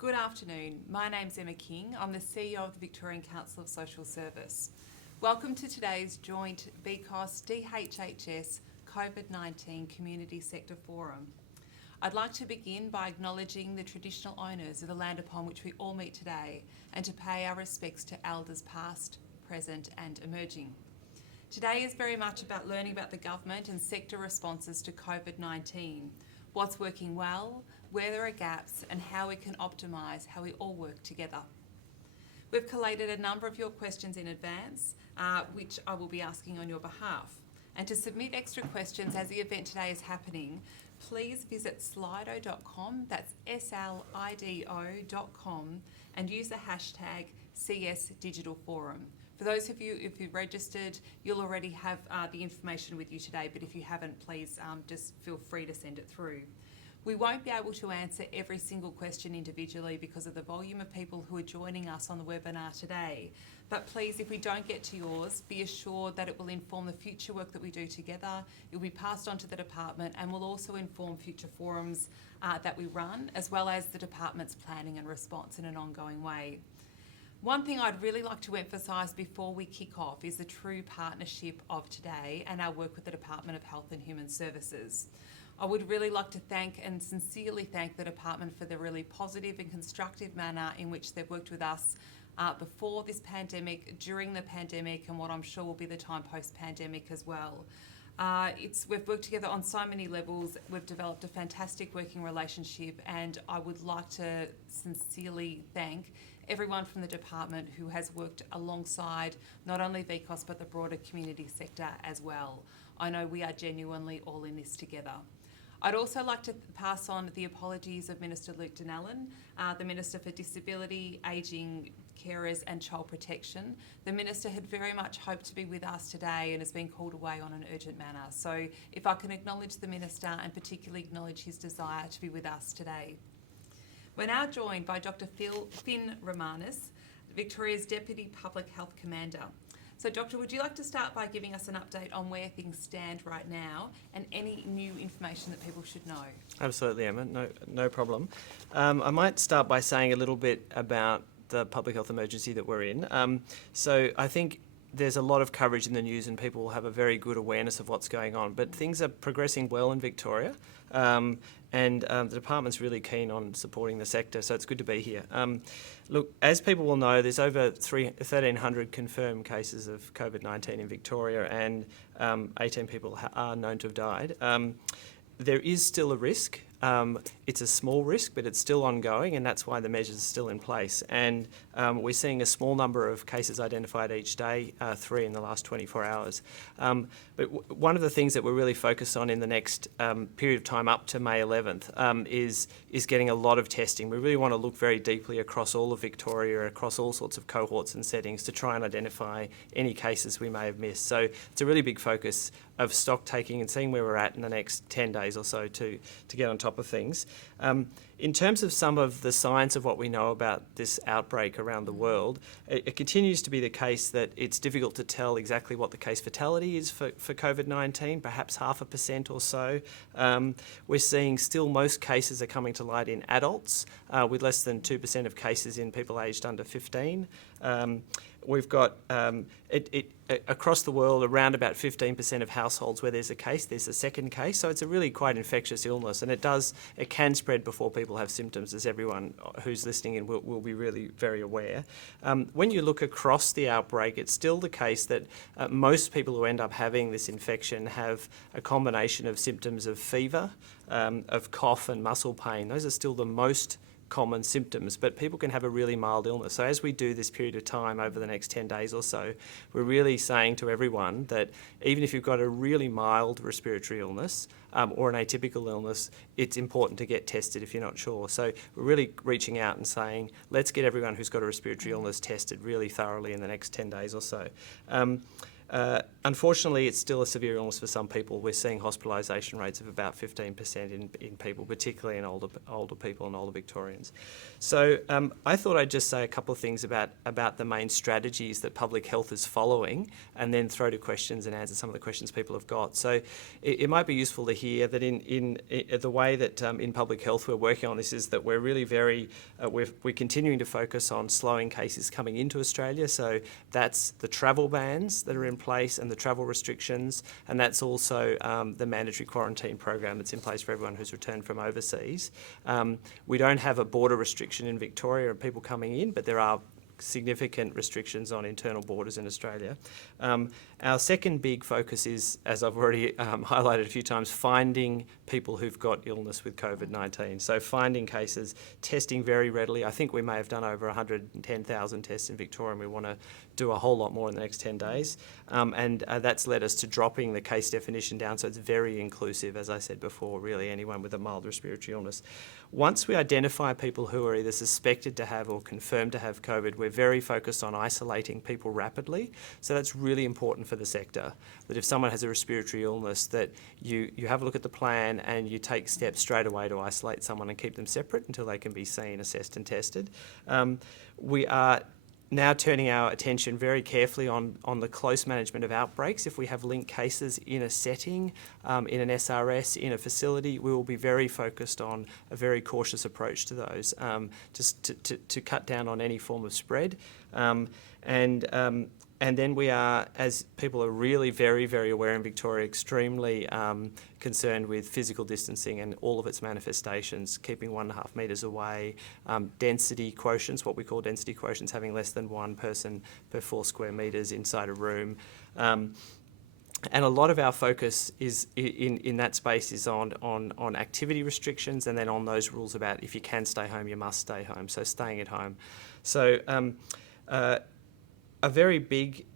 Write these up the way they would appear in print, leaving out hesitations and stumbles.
Good afternoon. My name's Emma King. I'm the CEO of the Victorian Council of Social Service. Welcome to today's joint VCOSS-DHHS COVID-19 Community Sector Forum. I'd like to begin by acknowledging the traditional owners of the land upon which we all meet today and to pay our respects to elders past, present and emerging. Today is very much about learning about the government and sector responses to COVID-19, what's working well, where there are gaps and how we can optimise how we all work together. We've collated a number of your questions in advance, which I will be asking on your behalf. And to submit extra questions as the event today is happening, please visit slido.com, that's slido.com, and use the hashtag CSDigitalForum. For those of you, if you've registered, you'll already have the information with you today, but if you haven't, please just feel free to send it through. We won't be able to answer every single question individually because of the volume of people who are joining us on the webinar today. But please, if we don't get to yours, be assured that it will inform the future work that we do together. It will be passed on to the department and will also inform future forums that we run, as well as the department's planning and response in an ongoing way. One thing I'd really like to emphasise before we kick off is the true partnership of today and our work with the Department of Health and Human Services. I would really like to thank and sincerely thank the department for the really positive and constructive manner in which they've worked with us before this pandemic, during the pandemic, and what I'm sure will be the time post-pandemic as well. We've worked together on so many levels. We've developed a fantastic working relationship, and I would like to sincerely thank everyone from the department who has worked alongside not only VCOSS but the broader community sector as well. I know we are genuinely all in this together. I'd also like to pass on the apologies of Minister Luke Dinallan, the Minister for Disability, Ageing, Carers and Child Protection. The Minister had very much hoped to be with us today and has been called away on an urgent manner. So if I can acknowledge the Minister and particularly acknowledge his desire to be with us today. We're now joined by Dr. Finn Romanis, Victoria's Deputy Public Health Commander. So, Doctor, would you like to start by giving us an update on where things stand right now and any new information that people should know? Absolutely, Emma. No problem. I might start by saying a little bit about the public health emergency that we're in. So I think there's a lot of coverage in the news and people will have a very good awareness of what's going on, but things are progressing well in Victoria. And the department's really keen on supporting the sector, so it's good to be here. Look, as people will know, there's over 1,300 confirmed cases of COVID-19 in Victoria, and 18 people are known to have died. There is still a risk. It's a small risk, but it's still ongoing, and that's why the measures are still in place. And we're seeing a small number of cases identified each day, 3 in the last 24 hours. But one of the things that we're really focused on in the next period of time up to May 11th is getting a lot of testing. We really want to look very deeply across all of Victoria, across all sorts of cohorts and settings to try and identify any cases we may have missed. So it's a really big focus of stock taking and seeing where we're at in the next 10 days or so to get on top of things. In terms of some of the science of what we know about this outbreak around the world, it continues to be the case that it's difficult to tell exactly what the case fatality is for COVID-19, perhaps 0.5% or so. We're seeing still most cases are coming to light in adults, with less than 2% of cases in people aged under 15. We've got across the world around about 15% of households where there's a case, there's a second case. So it's a really quite infectious illness, and it can spread before people have symptoms, as everyone who's listening in will be really very aware. When you look across the outbreak, it's still the case that most people who end up having this infection have a combination of symptoms of fever, of cough and muscle pain. Those are still the most common symptoms, but people can have a really mild illness. So as we do this period of time over the next 10 days or so, we're really saying to everyone that even if you've got a really mild respiratory illness or an atypical illness, it's important to get tested if you're not sure. So we're really reaching out and saying, let's get everyone who's got a respiratory illness tested really thoroughly in the next 10 days or so. Unfortunately, it's still a severe illness for some people. We're seeing hospitalisation rates of about 15% in people, particularly in older people and older Victorians. So I thought I'd just say a couple of things about the main strategies that public health is following, and then throw to questions and answer some of the questions people have got. So it might be useful to hear that in the way that in public health we're working on this is that we're really we're continuing to focus on slowing cases coming into Australia. So that's the travel bans that are in place and the travel restrictions, and that's also the mandatory quarantine program that's in place for everyone who's returned from overseas. We don't have a border restriction in Victoria of people coming in, but there are significant restrictions on internal borders in Australia. Our second big focus is, as I've already highlighted a few times, finding people who've got illness with COVID-19. So finding cases, testing very readily. I think we may have done over 110,000 tests in Victoria, and we want to do a whole lot more in the next 10 days. And that's led us to dropping the case definition down, so it's very inclusive, as I said before, really anyone with a mild respiratory illness. Once we identify people who are either suspected to have or confirmed to have COVID, we're very focused on isolating people rapidly. So that's really important for the sector, that if someone has a respiratory illness, that you have a look at the plan and you take steps straight away to isolate someone and keep them separate until they can be seen, assessed and tested. We are now turning our attention very carefully on the close management of outbreaks. If we have linked cases in a setting, in an SRS, in a facility, we will be very focused on a very cautious approach to those, just to cut down on any form of spread. And then we are, as people are really very, very aware in Victoria, extremely concerned with physical distancing and all of its manifestations, keeping 1.5 metres away, density quotients, what we call density quotients, having less than one person per 4 square metres inside a room. And a lot of our focus is in that space is on activity restrictions, and then on those rules about if you can stay home, you must stay home, so staying at home. So a very big,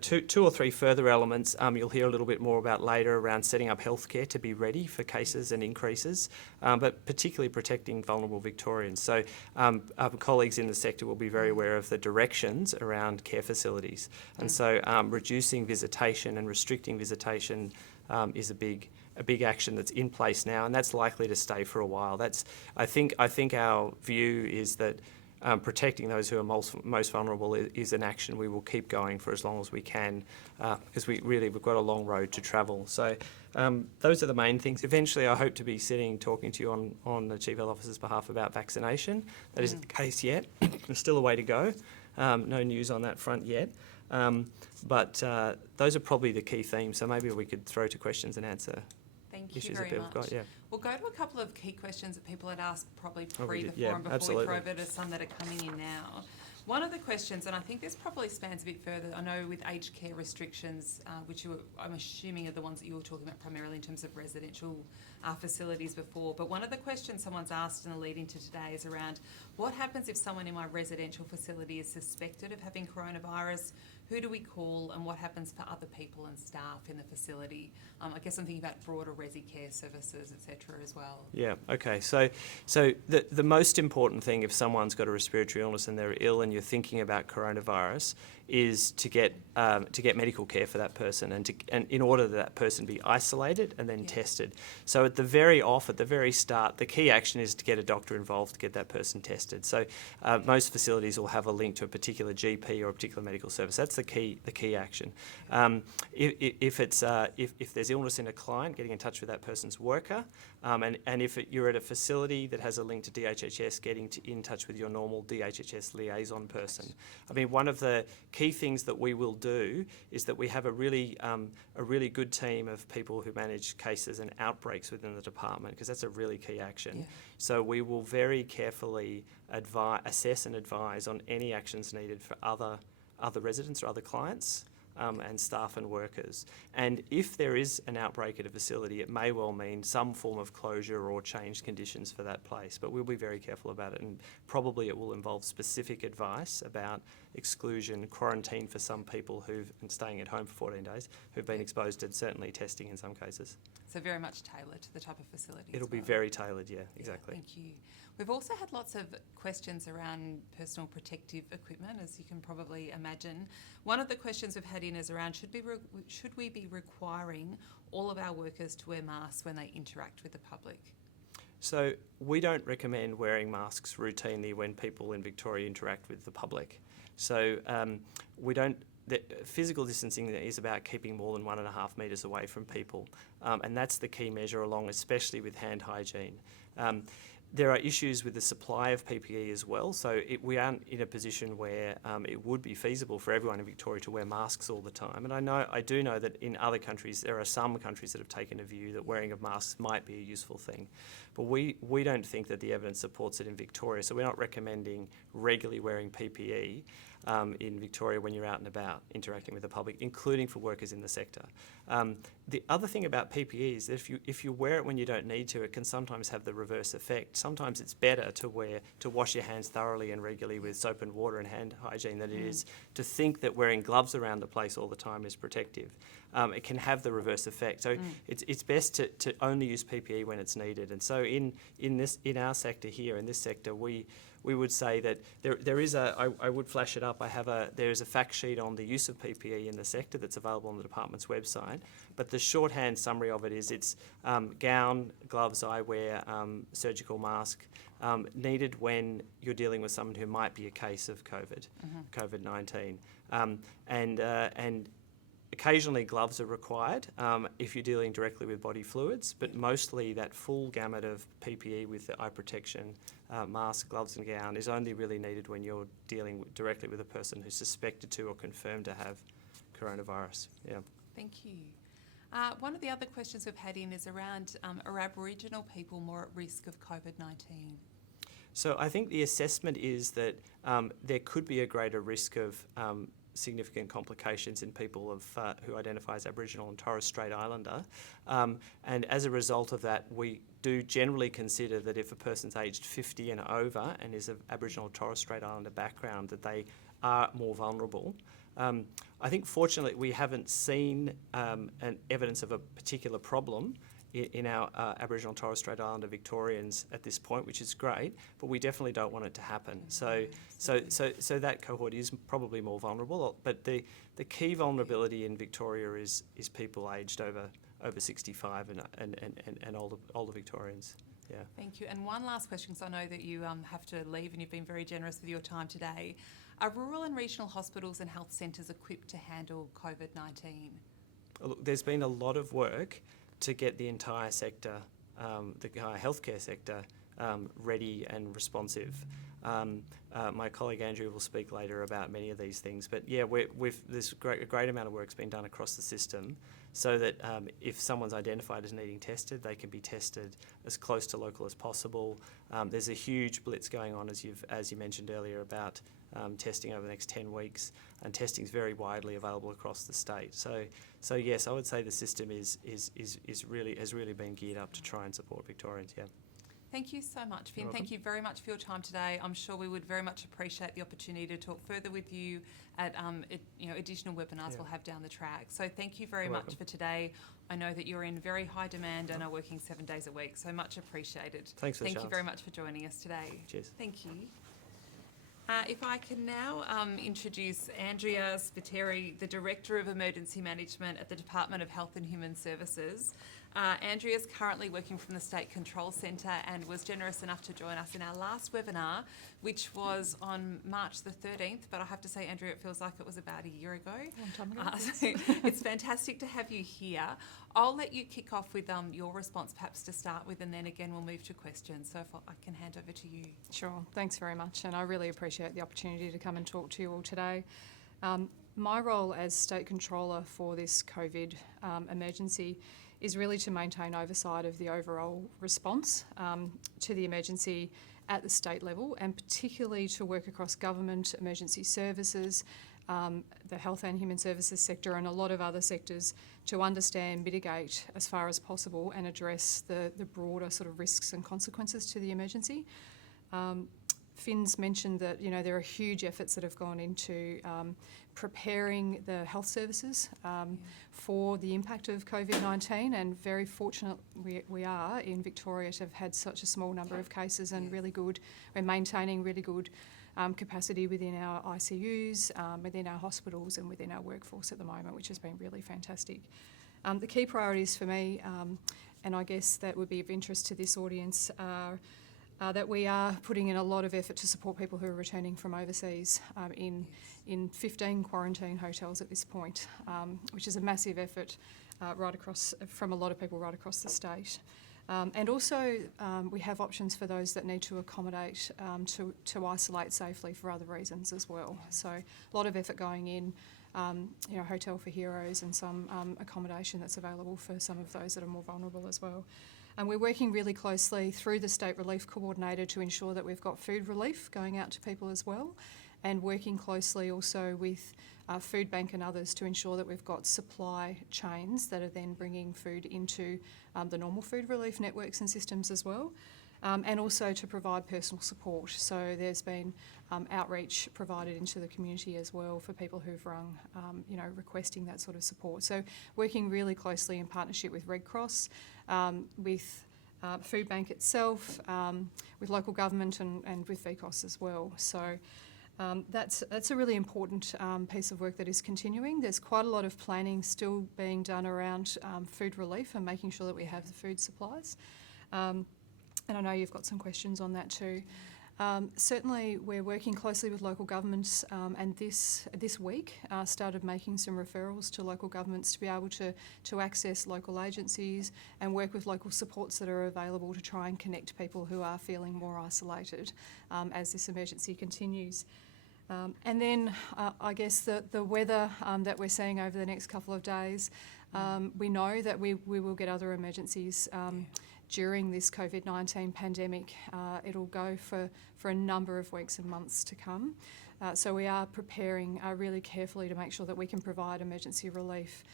two or three further elements you'll hear a little bit more about later around setting up healthcare to be ready for cases and increases, but particularly protecting vulnerable Victorians. So our colleagues in the sector will be very aware of the directions around care facilities. And so reducing visitation and restricting visitation is a big action that's in place now, and that's likely to stay for a while. I think our view is that protecting those who are most vulnerable is an action we will keep going for as long as we can, because we've got a long road to travel. So those are the main things. Eventually, I hope to be talking to you on the Chief Health Officer's behalf about vaccination. That isn't the case yet. There's still a way to go. No news on that front yet. But those are probably the key themes. So maybe we could throw to questions and answer. Thank you issues very that people much. have got, yeah. We'll go to a couple of key questions that people had asked probably Oh, pre we the did, yeah, forum before absolutely. we throw over to some that are coming in now. One of the questions, and I think this probably spans a bit further, I know with aged care restrictions, which I'm assuming are the ones that you were talking about primarily in terms of residential facilities before, but one of the questions someone's asked in the lead into today is around what happens if someone in my residential facility is suspected of having coronavirus? Who do we call, and what happens for other people and staff in the facility? I guess I'm thinking about broader resi care services, etc. as well. Yeah, okay. So the most important thing if someone's got a respiratory illness and they're ill and you're thinking about coronavirus is to get medical care for that person, and in order that person be isolated and then tested. So at the very start, the key action is to get a doctor involved to get that person tested. So most facilities will have a link to a particular GP or a particular medical service. That's the key action. If there's illness in a client, getting in touch with that person's worker, and if you're at a facility that has a link to DHHS, getting in touch with your normal DHHS liaison person. I mean, one of the key things that we will do is that we have a really good team of people who manage cases and outbreaks within the department, because that's a really key action. Yeah. So we will very carefully assess and advise on any actions needed for other residents or other clients. And staff and workers. And if there is an outbreak at a facility, it may well mean some form of closure or changed conditions for that place, but we'll be very careful about it, and probably it will involve specific advice about exclusion, quarantine for some people and staying at home for 14 days, who've been exposed to certainly testing in some cases. So very much tailored to the type of facility. It'll be very tailored, yeah, exactly. Thank you. We've also had lots of questions around personal protective equipment, as you can probably imagine. One of the questions we've had had in is around should we be requiring all of our workers to wear masks when they interact with the public? So we don't recommend wearing masks routinely when people in Victoria interact with the public. So we don't. The physical distancing is about keeping more than 1.5 metres away from people, and that's the key measure, along especially with hand hygiene. There are issues with the supply of PPE as well, so we aren't in a position where it would be feasible for everyone in Victoria to wear masks all the time. And I do know that in other countries, there are some countries that have taken a view that wearing of masks might be a useful thing. But we don't think that the evidence supports it in Victoria, so we're not recommending regularly wearing PPE in Victoria when you're out and about interacting with the public, including for workers in the sector. The other thing about PPE is that if you wear it when you don't need to, it can sometimes have the reverse effect. Sometimes it's better to wash your hands thoroughly and regularly with soap and water and hand hygiene than it is to think that wearing gloves around the place all the time is protective. It can have the reverse effect. So it's best to only use PPE when it's needed. And so in our sector here, in this sector, we would say that there is I would flash it up. There is a fact sheet on the use of PPE in the sector that's available on the department's website. But the shorthand summary of it is it's gown, gloves, eyewear, surgical mask, needed when you're dealing with someone who might be a case of COVID-19. And occasionally gloves are required if you're dealing directly with body fluids, but mostly that full gamut of PPE with the eye protection, mask, gloves and gown is only really needed when you're dealing directly with a person who's suspected to or confirmed to have coronavirus. Yeah. Thank you. One of the other questions we've had in is around are Aboriginal people more at risk of COVID-19? So I think the assessment is that there could be a greater risk of significant complications in people who identify as Aboriginal and Torres Strait Islander. And as a result of that, we do generally consider that if a person's aged 50 and over and is of Aboriginal or Torres Strait Islander background, that they are more vulnerable. I think fortunately we haven't seen an evidence of a particular problem in our Aboriginal and Torres Strait Islander Victorians at this point, which is great, but we definitely don't want it to happen. So that cohort is probably more vulnerable, but the key vulnerability in Victoria is people aged over 65 and older Victorians. Yeah. Thank you. And one last question, because I know that you have to leave and you've been very generous with your time today. Are rural and regional hospitals and health centres equipped to handle COVID-19? Look, there's been a lot of work to get the entire sector, the entire healthcare sector, ready and responsive. My colleague Andrea will speak later about many of these things, but yeah, there's a great amount of work's been done across the system, so that if someone's identified as needing tested, they can be tested as close to local as possible. There's a huge blitz going on, as you mentioned earlier, about testing over the next 10 weeks, and testing is very widely available across the state. So yes, I would say the system has really been geared up to try and support Victorians. Yeah. Thank you so much, Finn. Thank you very much for your time today. I'm sure we would very much appreciate the opportunity to talk further with you at additional webinars we'll have down the track. So thank you very much for today. I know that you're in very high demand and are working 7 days a week, so much appreciated. Thanks for the chance. Thank you very much for joining us today. Cheers. Thank you. If I can now introduce Andrea Spiteri, the Director of Emergency Management at the Department of Health and Human Services. Andrea is currently working from the State Control Centre and was generous enough to join us in our last webinar, which was on March the 13th. But I have to say, Andrea, it feels like it was about a year ago. Long time ago. So it's fantastic to have you here. I'll let you kick off with your response perhaps to start with, and then again we'll move to questions. So if I can hand over to you. Sure, thanks very much, and I really appreciate the opportunity to come and talk to you all today. My role as State Controller for this COVID emergency is really to maintain oversight of the overall response to the emergency at the state level, and particularly to work across government, emergency services, the health and human services sector and a lot of other sectors to understand, mitigate as far as possible and address the broader sort of risks and consequences to the emergency. Finn's mentioned that there are huge efforts that have gone into preparing the health services for the impact of COVID-19, and very fortunate we are in Victoria to have had such a small number of cases, and really good. We're maintaining really good capacity within our ICUs, within our hospitals and within our workforce at the moment, which has been really fantastic. The key priorities for me, and I guess that would be of interest to this audience, are that we are putting in a lot of effort to support people who are returning from overseas in 15 quarantine hotels at this point, which is a massive effort from a lot of people right across the state. And also we have options for those that need to accommodate to isolate safely for other reasons as well. So a lot of effort going in, Hotel for Heroes and some accommodation that's available for some of those that are more vulnerable as well. And we're working really closely through the State Relief Coordinator to ensure that we've got food relief going out to people as well, and working closely also with Food Bank and others to ensure that we've got supply chains that are then bringing food into the normal food relief networks and systems as well, and also to provide personal support. So there's been outreach provided into the community as well for people who've rung, requesting that sort of support. So working really closely in partnership with Red Cross, with Food Bank itself, with local government and with VCOSS as well. So that's a really important piece of work that is continuing. There's quite a lot of planning still being done around food relief and making sure that we have the food supplies. And I know you've got some questions on that too. Certainly we're working closely with local governments and this week started making some referrals to local governments to be able to access local agencies and work with local supports that are available to try and connect people who are feeling more isolated as this emergency continues. And then I guess the weather that we're seeing over the next couple of days, we know that we will get other emergencies during this COVID-19 pandemic. It'll go for a number of weeks and months to come. So we are preparing really carefully to make sure that we can provide emergency relief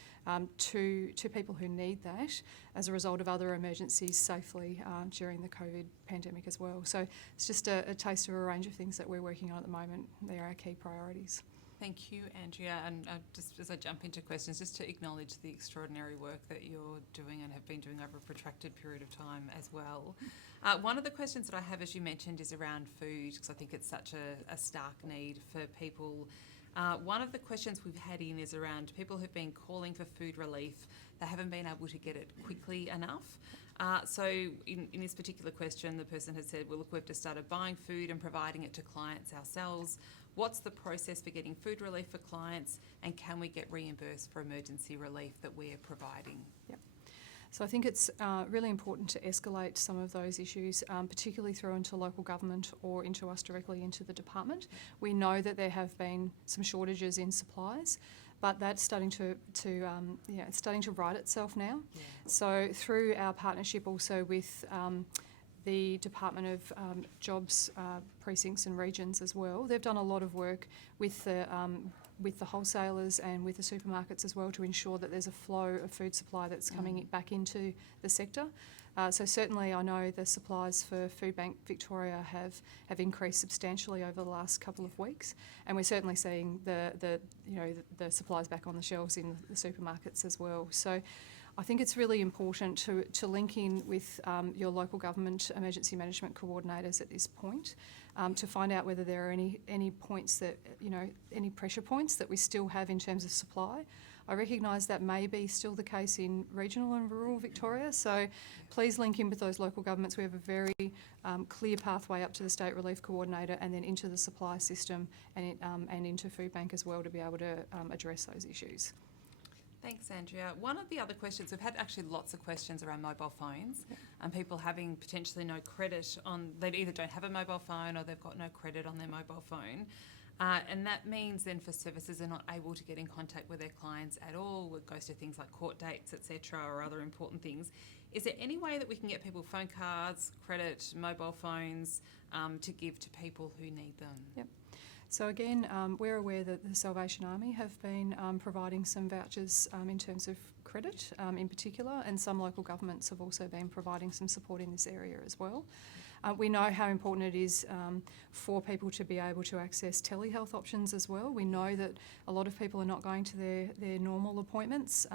to people who need that as a result of other emergencies safely during the COVID pandemic as well. So it's just a taste of a range of things that we're working on at the moment. They are our key priorities. Thank you, Andrea. And just as I jump into questions, just to acknowledge the extraordinary work that you're doing and have been doing over a protracted period of time as well. One of the questions that I have, as you mentioned, is around food, because I think it's such a stark need for people. One of the questions we've had in is around people who've been calling for food relief. They haven't been able to get it quickly enough. So in this particular question, the person has said, well, look, we've just started buying food and providing it to clients ourselves. What's the process for getting food relief for clients, and can we get reimbursed for emergency relief that we're providing? Yep. So I think it's really important to escalate some of those issues, particularly through into local government or into us directly into the department. We know that there have been some shortages in supplies, but that's starting to it's starting to right itself now. Yeah. So through our partnership also with the Department of Jobs precincts and regions as well, they've done a lot of work with the wholesalers and with the supermarkets as well to ensure that there's a flow of food supply that's coming back into the sector. So certainly I know the supplies for Food Bank Victoria have increased substantially over the last couple of weeks, and we're certainly seeing the supplies back on the shelves in the supermarkets as well. So I think it's really important to link in with your local government emergency management coordinators at this point to find out whether there are any points that, any pressure points that we still have in terms of supply. I recognise that may be still the case in regional and rural Victoria, so please link in with those local governments. We have a very clear pathway up to the State Relief Coordinator and then into the supply system and into Food Bank as well to be able to address those issues. Thanks, Andrea. One of the other questions, we've had actually lots of questions around mobile phones and people having potentially no credit on, they either don't have a mobile phone or they've got no credit on their mobile phone. And that means then for services they're not able to get in contact with their clients at all. It goes to things like court dates, etc., or other important things. Is there any way that we can get people phone cards, credit, mobile phones to give to people who need them? Yep. So again, we're aware that the Salvation Army have been providing some vouchers in terms of credit in particular, and some local governments have also been providing some support in this area as well. We know how important it is for people to be able to access telehealth options as well. We know that a lot of people are not going to their normal appointments.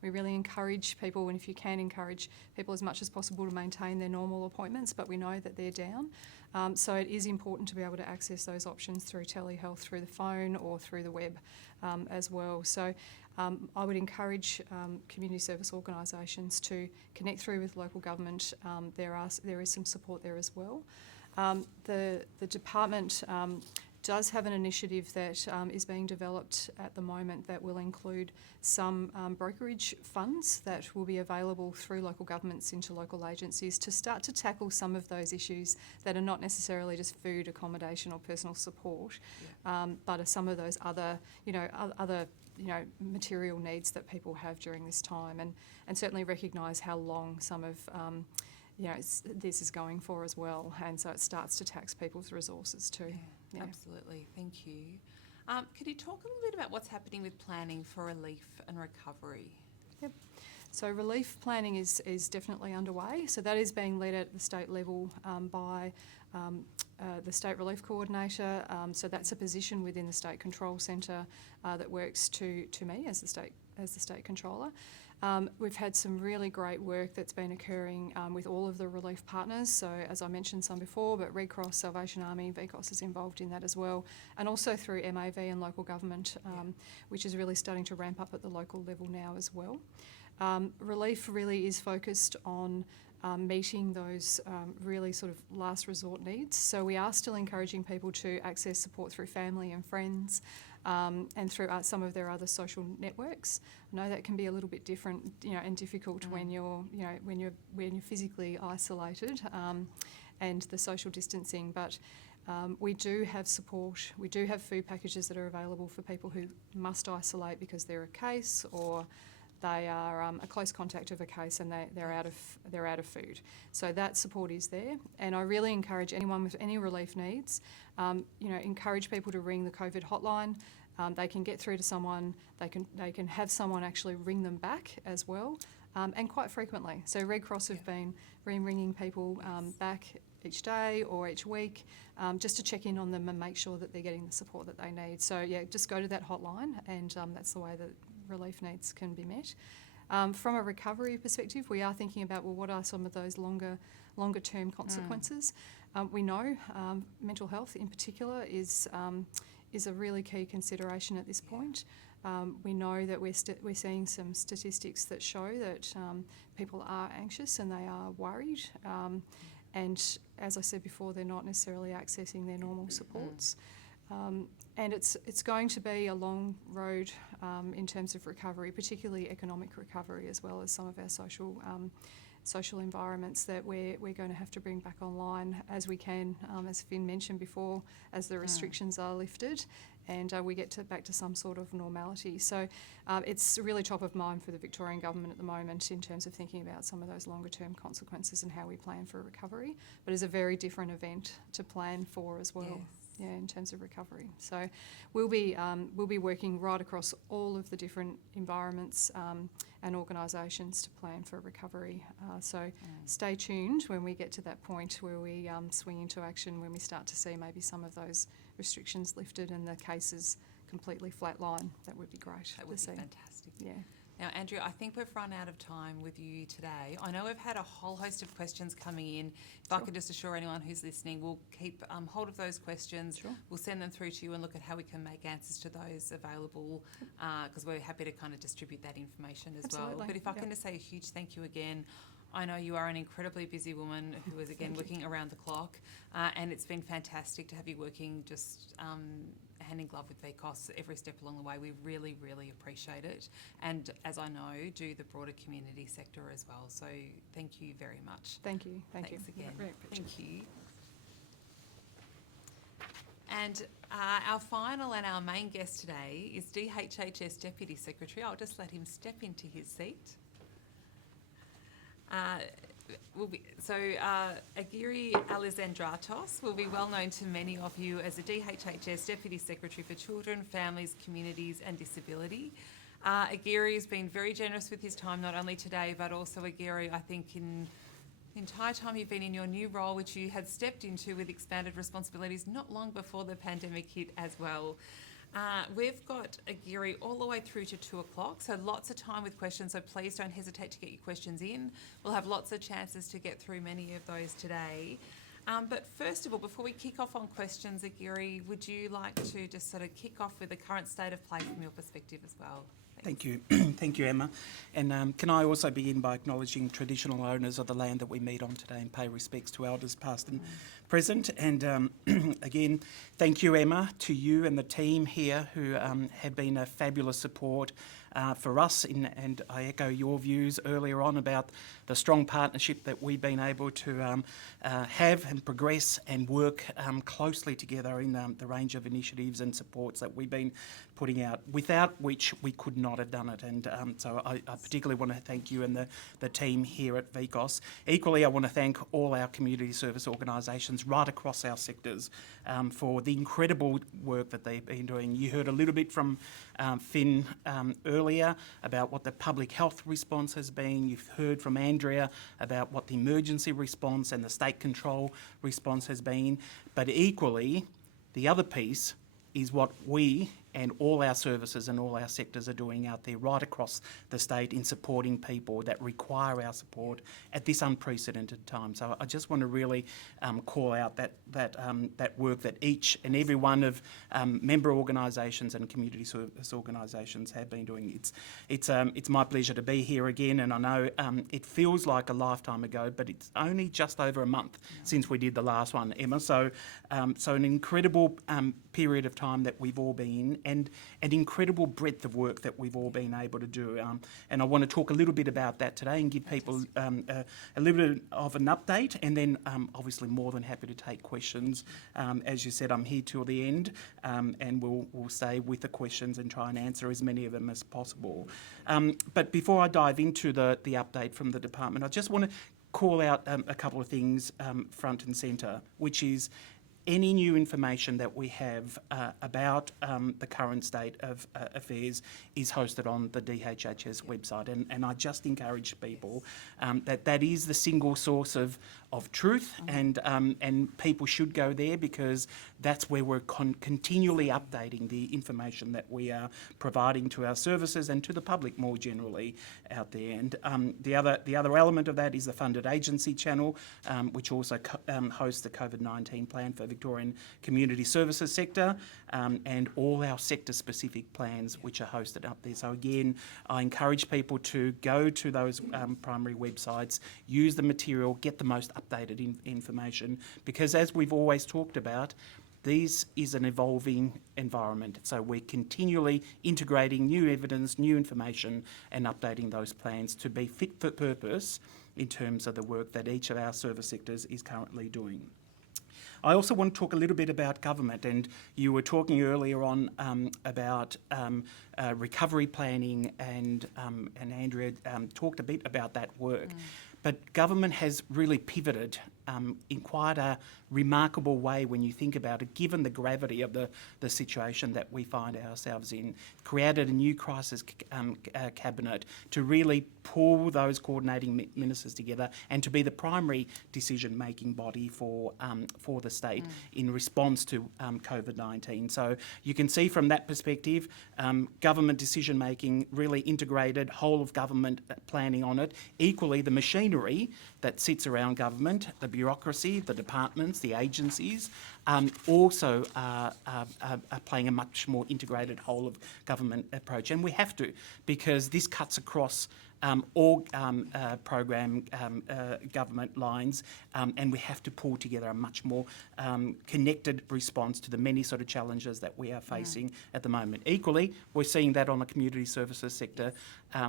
We really encourage people, and if you can encourage people as much as possible to maintain their normal appointments, but we know that they're down. So it is important to be able to access those options through telehealth, through the phone or through the web as well. So I would encourage community service organisations to connect through with local government. There is some support there as well. The department does have an initiative that is being developed at the moment that will include some brokerage funds that will be available through local governments into local agencies to start to tackle some of those issues that are not necessarily just food, accommodation or personal support, but are some of those other material needs that people have during this time, and certainly recognise how long some of this is going for as well, and so it starts to tax people's resources too. Yeah. Absolutely, thank you. Could you talk a little bit about what's happening with planning for relief and recovery? Yep. So relief planning is definitely underway. So that is being led at the state level by the State Relief Coordinator. So that's a position within the State Control Centre that works to me as the State Controller. We've had some really great work that's been occurring with all of the relief partners. So as I mentioned some before, but Red Cross, Salvation Army, VCOSS is involved in that as well, and also through MAV and local government, which is really starting to ramp up at the local level now as well. Relief really is focused on meeting those really sort of last resort needs. So we are still encouraging people to access support through family and friends, and through some of their other social networks. I know that can be a little bit different, and difficult when you're physically isolated, and the social distancing. But we do have support. We do have food packages that are available for people who must isolate because they're a case or they are a close contact of a case and they're out of food. So that support is there, and I really encourage anyone with any relief needs, encourage people to ring the COVID hotline. They can get through to someone. They can have someone actually ring them back as well, and quite frequently. So Red Cross have been ringing people back each day or each week, just to check in on them and make sure that they're getting the support that they need. So just go to that hotline, and that's the way that relief needs can be met. From a recovery perspective, we are thinking about, well, what are some of those longer term consequences? We know mental health in particular is a really key consideration at this point. We know that we're seeing some statistics that show that people are anxious and they are worried, and as I said before, they're not necessarily accessing their normal supports. And it's going to be a long road in terms of recovery, particularly economic recovery, as well as some of our social environments that we're going to have to bring back online as we can, as Finn mentioned before, as the restrictions are lifted and we get back to some sort of normality. So it's really top of mind for the Victorian Government at the moment in terms of thinking about some of those longer term consequences and how we plan for recovery. But it's a very different event to plan for as well. Yes. In terms of recovery. So we'll be working right across all of the different environments and organisations to plan for recovery. So stay tuned when we get to that point where we swing into action, when we start to see maybe some of those restrictions lifted and the cases completely flatline. That would be great. That would be fantastic. Yeah. Now, Andrea, I think we've run out of time with you today. I know we've had a whole host of questions coming in. If I could just assure anyone who's listening, we'll keep hold of those questions. Sure. We'll send them through to you and look at how we can make answers to those available, because we're happy to kind of distribute that information as well. But if I can just say a huge thank you again. I know you are an incredibly busy woman who is, again, working around the clock, and it's been fantastic to have you working just hand in glove with VCOSS every step along the way. We really, really appreciate it, and as I know, do the broader community sector as well. So thank you very much. Thank you. Thanks again. Thank you. And our final and our main guest today is DHHS Deputy Secretary. I'll just let him step into his seat. Argiri Alisandratos will be well known to many of you as the DHHS Deputy Secretary for Children, Families, Communities and Disability. Argiri has been very generous with his time, not only today, but also Argiri, I think, in the entire time you've been in your new role, which you had stepped into with expanded responsibilities not long before the pandemic hit as well. We've got Argiri all the way through to 2 o'clock, so lots of time with questions, so please don't hesitate to get your questions in. We'll have lots of chances to get through many of those today. But first of all, before we kick off on questions, Argiri, would you like to just sort of kick off with the current state of play from your perspective as well? Thank you. Thank you, Emma. And can I also begin by acknowledging traditional owners of the land that we meet on today and pay respects to elders past and present. And again, thank you, Emma, to you and the team here who have been a fabulous support for us. And I echo your views earlier on about the strong partnership that we've been able to have and progress and work closely together in the range of initiatives and supports that we've been putting out, without which we could not have done it. And so I particularly want to thank you and the team here at VCOSS. Equally, I want to thank all our community service organisations right across our sectors for the incredible work that they've been doing. You heard a little bit from Finn earlier about what the public health response has been. You've heard from Andrea about what the emergency response and the state control response has been. But equally, the other piece is what we and all our services and all our sectors are doing out there right across the state in supporting people that require our support at this unprecedented time. So I just want to really call out that work that each and every one of member organisations and community service organisations have been doing. It's my pleasure to be here again, and I know it feels like a lifetime ago, but it's only just over a month since we did the last one, Emma. So an incredible period of time that we've all been in, and an incredible breadth of work that we've all been able to do. And I want to talk a little bit about that today and give people a little bit of an update, and then obviously more than happy to take questions. As you said, I'm here till the end, and we'll stay with the questions and try and answer as many of them as possible. But before I dive into the update from the department, I just want to call out a couple of things front and centre, which is any new information that we have about the current state of affairs is hosted on the DHHS website. And I just encourage people that is the single source of truth, and people should go there, because that's where we're continually updating the information that we are providing to our services and to the public more generally out there. And the other element of that is the funded agency channel, which also hosts the COVID-19 plan for Victorian community services sector, and all our sector-specific plans which are hosted up there. So again, I encourage people to go to those primary websites, use the material, get the most updated information, because as we've always talked about, this is an evolving environment. So we're continually integrating new evidence, new information, and updating those plans to be fit for purpose in terms of the work that each of our service sectors is currently doing. I also want to talk a little bit about government, and you were talking earlier on about recovery planning, and Andrea talked a bit about that work. But government has really pivoted in quite a remarkable way when you think about it, given the gravity of the situation that we find ourselves in. Created a new crisis cabinet to really pull those coordinating ministers together and to be the primary decision-making body for the state in response to COVID-19. So you can see from that perspective, government decision-making really integrated, whole of government planning on it. Equally, the machinery that sits around government, the bureaucracy, the departments, the agencies, also are playing a much more integrated whole of government approach. And we have to, because this cuts across all program government lines, and we have to pull together a much more connected response to the many sort of challenges that we are facing at the moment. Equally, we're seeing that on the community services sector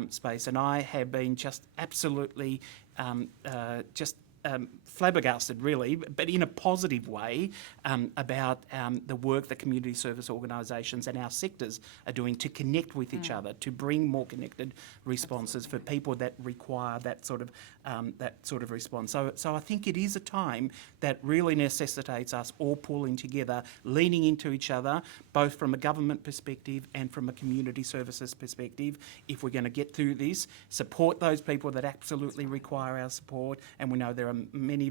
space, and I have been just absolutely flabbergasted, really, but in a positive way, about the work that community service organisations and our sectors are doing to connect with each other, to bring more connected responses for people that require that sort of response. So I think it is a time that really necessitates us all pulling together, leaning into each other, both from a government perspective and from a community services perspective, if we're going to get through this, support those people that absolutely require our support, and we know there are many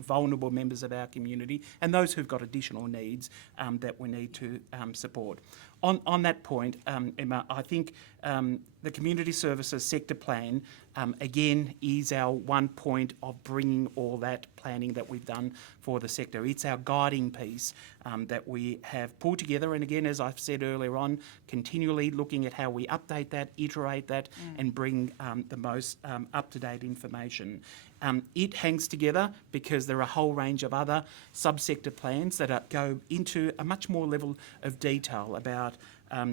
vulnerable members of our community and those who've got additional needs that we need to support. on that point, Emma, I think the Community Services Sector Plan, again, is our one point of bringing all that planning that we've done for the sector. It's our guiding piece that we have pulled together, and again, as I've said earlier on, continually looking at how we update that, iterate that, and bring the most up-to-date information. It hangs together because there are a whole range of other subsector plans that go into a much more level of detail about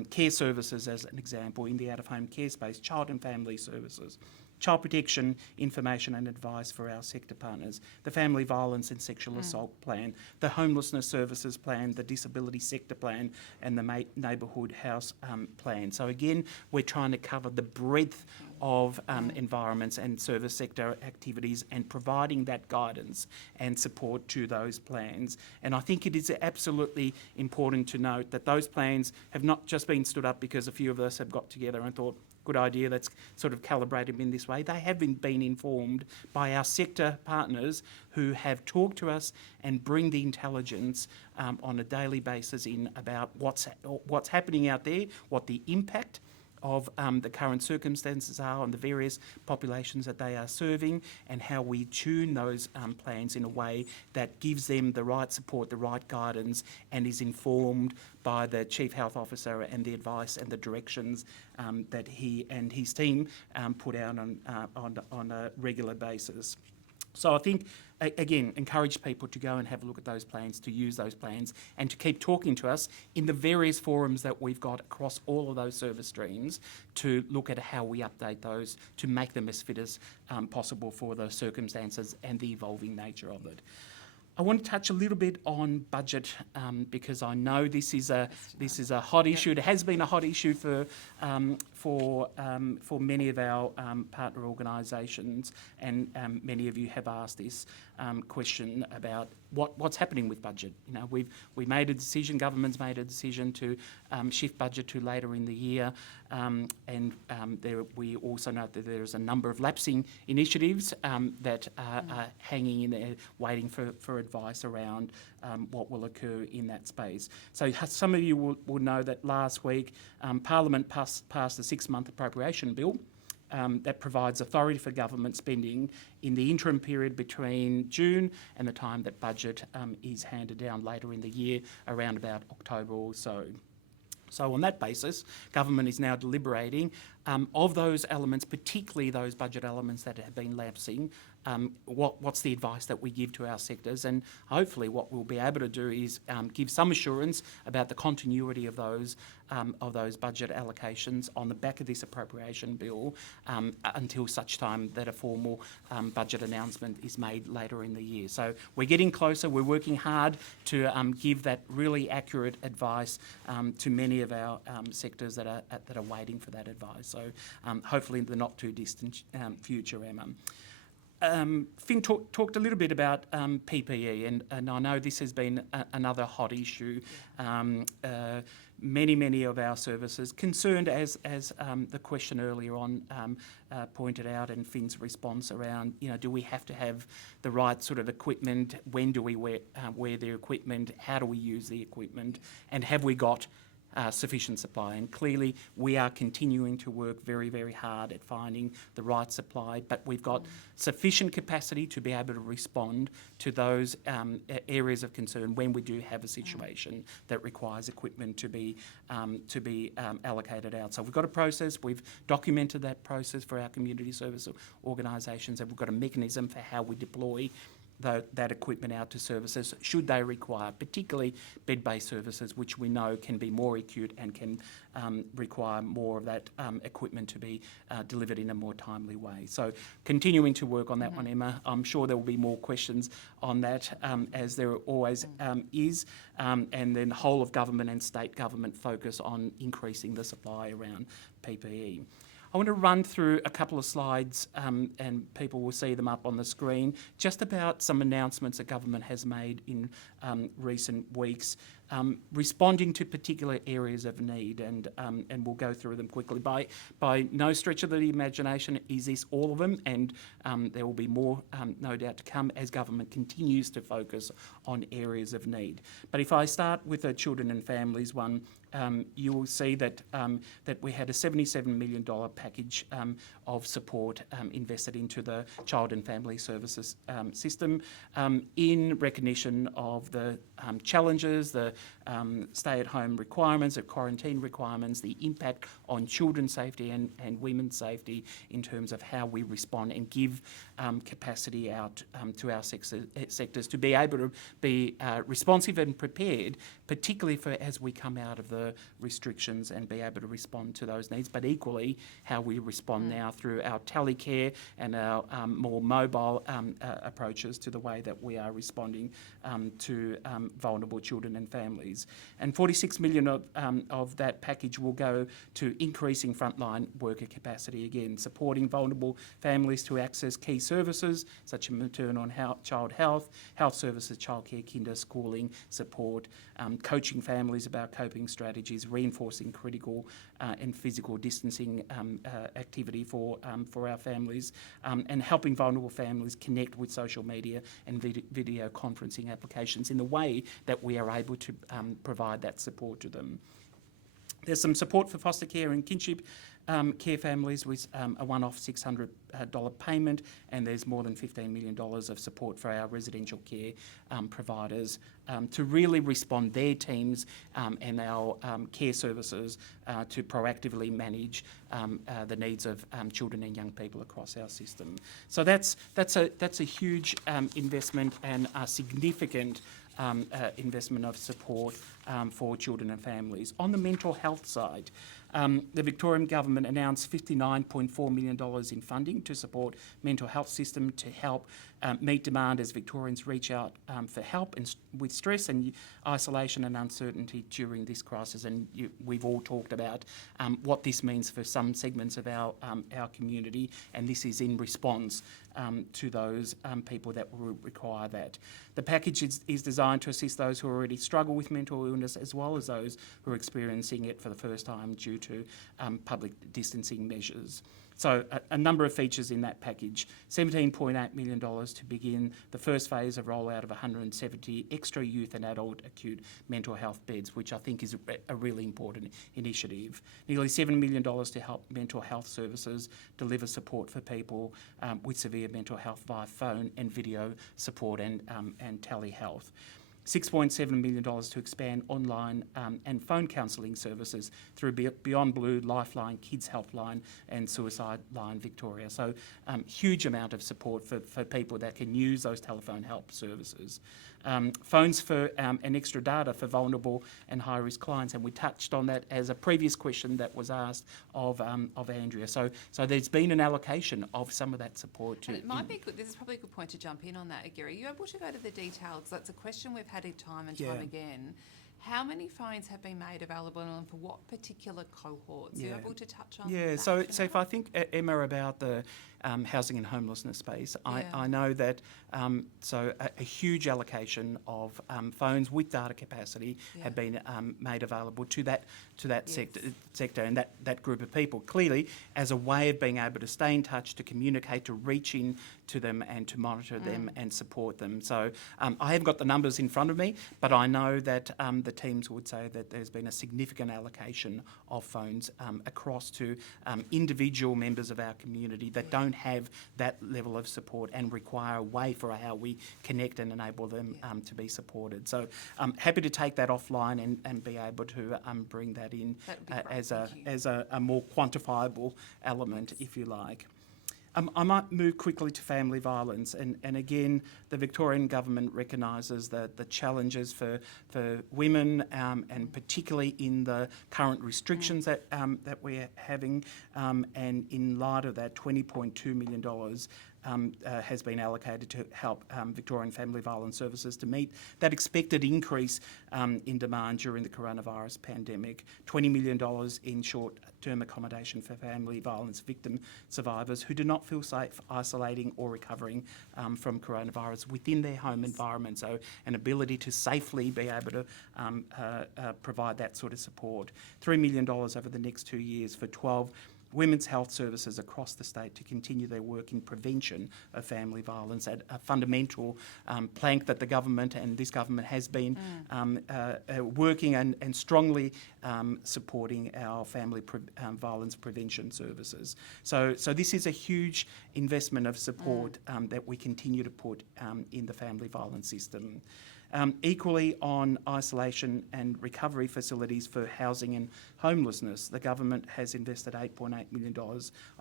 care services, as an example, in the out-of-home care space, child and family services, child protection information and advice for our sector partners, the family violence and sexual assault plan, the homelessness services plan, the disability sector plan, and the neighbourhood house plan. So again, we're trying to cover the breadth of environments and service sector activities and providing that guidance and support to those plans. And I think it is absolutely important to note that those plans have not just been stood up because a few of us have got together and thought, good idea, let's sort of calibrate them in this way. They have been informed by our sector partners who have talked to us and bring the intelligence on a daily basis in about what's happening out there, what the impact of the current circumstances are on the various populations that they are serving, and how we tune those plans in a way that gives them the right support, the right guidance, and is informed by the Chief Health Officer and the advice and the directions that he and his team put out on a regular basis. So I think, again, encourage people to go and have a look at those plans, to use those plans, and to keep talking to us in the various forums that we've got across all of those service streams to look at how we update those to make them as fit as possible for the circumstances and the evolving nature of it. I want to touch a little bit on budget because I know this is a hot issue. It has been a hot issue for many of our partner organisations, and many of you have asked this question about what's happening with budget. You know, we made a decision. Government's made a decision to shift budget to later in the year, and we also note that there is a number of lapsing initiatives that are hanging in there, waiting for advice around what will occur in that space. So some of you will know that last week Parliament passed a 6-month appropriation bill that provides authority for government spending in the interim period between June and the time that budget is handed down later in the year, around about October or so. So on that basis, government is now deliberating of those elements, particularly those budget elements that have been lapsing, what's the advice that we give to our sectors, and hopefully what we'll be able to do is give some assurance about the continuity of those budget allocations on the back of this appropriation bill until such time that a formal budget announcement is made later in the year. So we're getting closer. We're working hard to give that really accurate advice to many of our sectors that are waiting for that advice. So hopefully in the not too distant future, Emma. Finn talked a little bit about PPE, and I know this has been another hot issue. Many of our services concerned, as the question earlier on pointed out, and Finn's response around, do we have to have the right sort of equipment? When do we wear the equipment? How do we use the equipment? And have we got sufficient supply? And clearly we are continuing to work very, very hard at finding the right supply, but we've got sufficient capacity to be able to respond to those areas of concern when we do have a situation that requires equipment to be allocated out. So we've got a process, we've documented that process for our community service organisations, and we've got a mechanism for how we deploy that equipment out to services should they require, particularly bed-based services, which we know can be more acute and can require more of that equipment to be delivered in a more timely way. So continuing to work on that one, Emma. I'm sure there will be more questions on that, as there always is, and then whole of government and state government focus on increasing the supply around PPE. I want to run through a couple of slides, and people will see them up on the screen, just about some announcements that government has made in recent weeks responding to particular areas of need, and we'll go through them quickly. By no stretch of the imagination is this all of them, and there will be more, no doubt, to come as government continues to focus on areas of need. But if I start with the children and families one, you will see that that we had a $77 million package of support invested into the child and family services system in recognition of the challenges, the stay-at-home requirements, the quarantine requirements, the impact on children's safety and women's safety in terms of how we respond and give capacity out to our sectors to be able to be responsive and prepared, particularly for as we come out of the restrictions, and be able to respond to those needs, but equally how we respond now through our telecare and our more mobile approaches to the way that we are responding to vulnerable children and families. And $46 million of that package will go to increasing frontline worker capacity, again, supporting vulnerable families to access key services such as maternal and child health services, childcare, kinder, schooling support, coaching families about coping strategies, reinforcing critical and physical distancing activity for our families, and helping vulnerable families connect with social media and video conferencing applications in the way that we are able to provide that support to them. There's some support for foster care and kinship care families with a one-off $600 payment, and there's more than $15 million of support for our residential care providers to really respond their teams and our care services to proactively manage the needs of children and young people across our system. So that's a huge investment and a significant investment of support for children and families. On the mental health side, the Victorian Government announced $59.4 million in funding to support mental health system to help meet demand as Victorians reach out for help and with stress and isolation and uncertainty during this crisis. And we've all talked about what this means for some segments of our community, and this is in response to those people that will require that. The package is designed to assist those who already struggle with mental illness, as well as those who are experiencing it for the first time due to public distancing measures. So a number of features in that package. $17.8 million to begin the first phase of rollout of 170 extra youth and adult acute mental health beds, which I think is a really important initiative. Nearly $7 million to help mental health services deliver support for people with severe mental health via phone and video support and telehealth. $6.7 million to expand online and phone counselling services through Beyond Blue, Lifeline, Kids Helpline and Suicide Line Victoria. So huge amount of support for people that can use those telephone help services. Phones for and extra data for vulnerable and high-risk clients, and we touched on that as a previous question that was asked of Andrea. So there's been an allocation of some of that support to. And it might be good. This is probably a good point to jump in on that, Argiri. Are you able to go to the details? That's a question we've had time and time again. How many phones have been made available and for what particular cohorts? Are you able to touch on that? Yeah, so if I think, Emma, about the housing and homelessness space, I know that a huge allocation of phones with data capacity have been made available to that sector and that group of people, clearly as a way of being able to stay in touch, to communicate, to reach in to them and to monitor them and support them. So I haven't got the numbers in front of me, but I know that the teams would say that there's been a significant allocation of phones across to individual members of our community that don't have that level of support and require a way for how we connect and enable them to be supported. So I'm happy to take that offline and be able to bring that in as a more quantifiable element, if you like. I might move quickly to family violence, and again, the Victorian Government recognises the challenges for women, and particularly in the current restrictions that we're having, and in light of that, $20.2 million has been allocated to help Victorian Family Violence Services to meet that expected increase in demand during the coronavirus pandemic. $20 million in short-term accommodation for family violence victim survivors who do not feel safe isolating or recovering from coronavirus within their home environment. So an ability to safely be able to provide that sort of support. $3 million over the next 2 years for 12 women's health services across the state to continue their work in prevention of family violence, a fundamental plank that the government and this government has been working and strongly supporting our family violence prevention services. So this is a huge investment of support that we continue to put in the family violence system. Equally on isolation and recovery facilities for housing and homelessness, the government has invested $8.8 million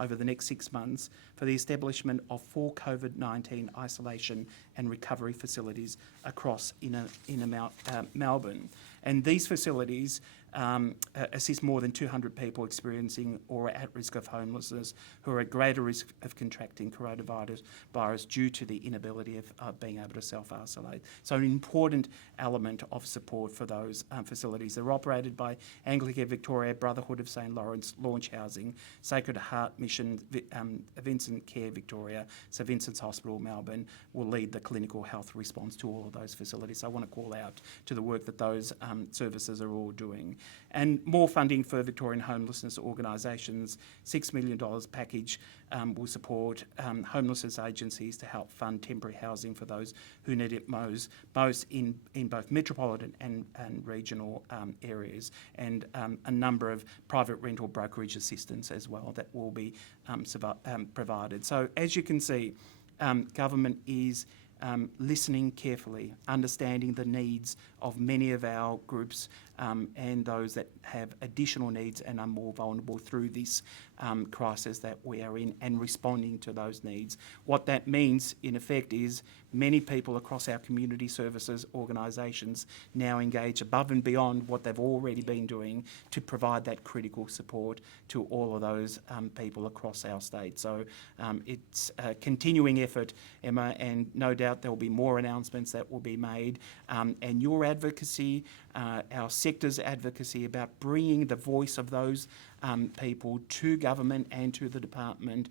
over the next 6 months for the establishment of 4 COVID-19 isolation and recovery facilities across inner Melbourne. And these facilities assist more than 200 people experiencing or at risk of homelessness who are at greater risk of contracting coronavirus due to the inability of being able to self-isolate. So an important element of support for those facilities. They're operated by Anglicare Victoria, Brotherhood of St Lawrence, Launch Housing, Sacred Heart Mission, Vincent Care Victoria, St Vincent's Hospital, Melbourne will lead the clinical health response to all of those facilities. So I want to call out to the work that those services are all doing. And more funding for Victorian homelessness organisations, $6 million package will support homelessness agencies to help fund temporary housing for those who need it most in both metropolitan and regional areas, and a number of private rental brokerage assistance as well that will be provided. So as you can see, government is listening carefully, understanding the needs of many of our groups and those that have additional needs and are more vulnerable through this crisis that we are in, and responding to those needs. What that means, in effect, is many people across our community services organisations now engage above and beyond what they've already been doing to provide that critical support to all of those people across our state. So it's a continuing effort, Emma, and no doubt there will be more announcements that will be made. And your advocacy, our sector's advocacy about bringing the voice of those people to government and to the department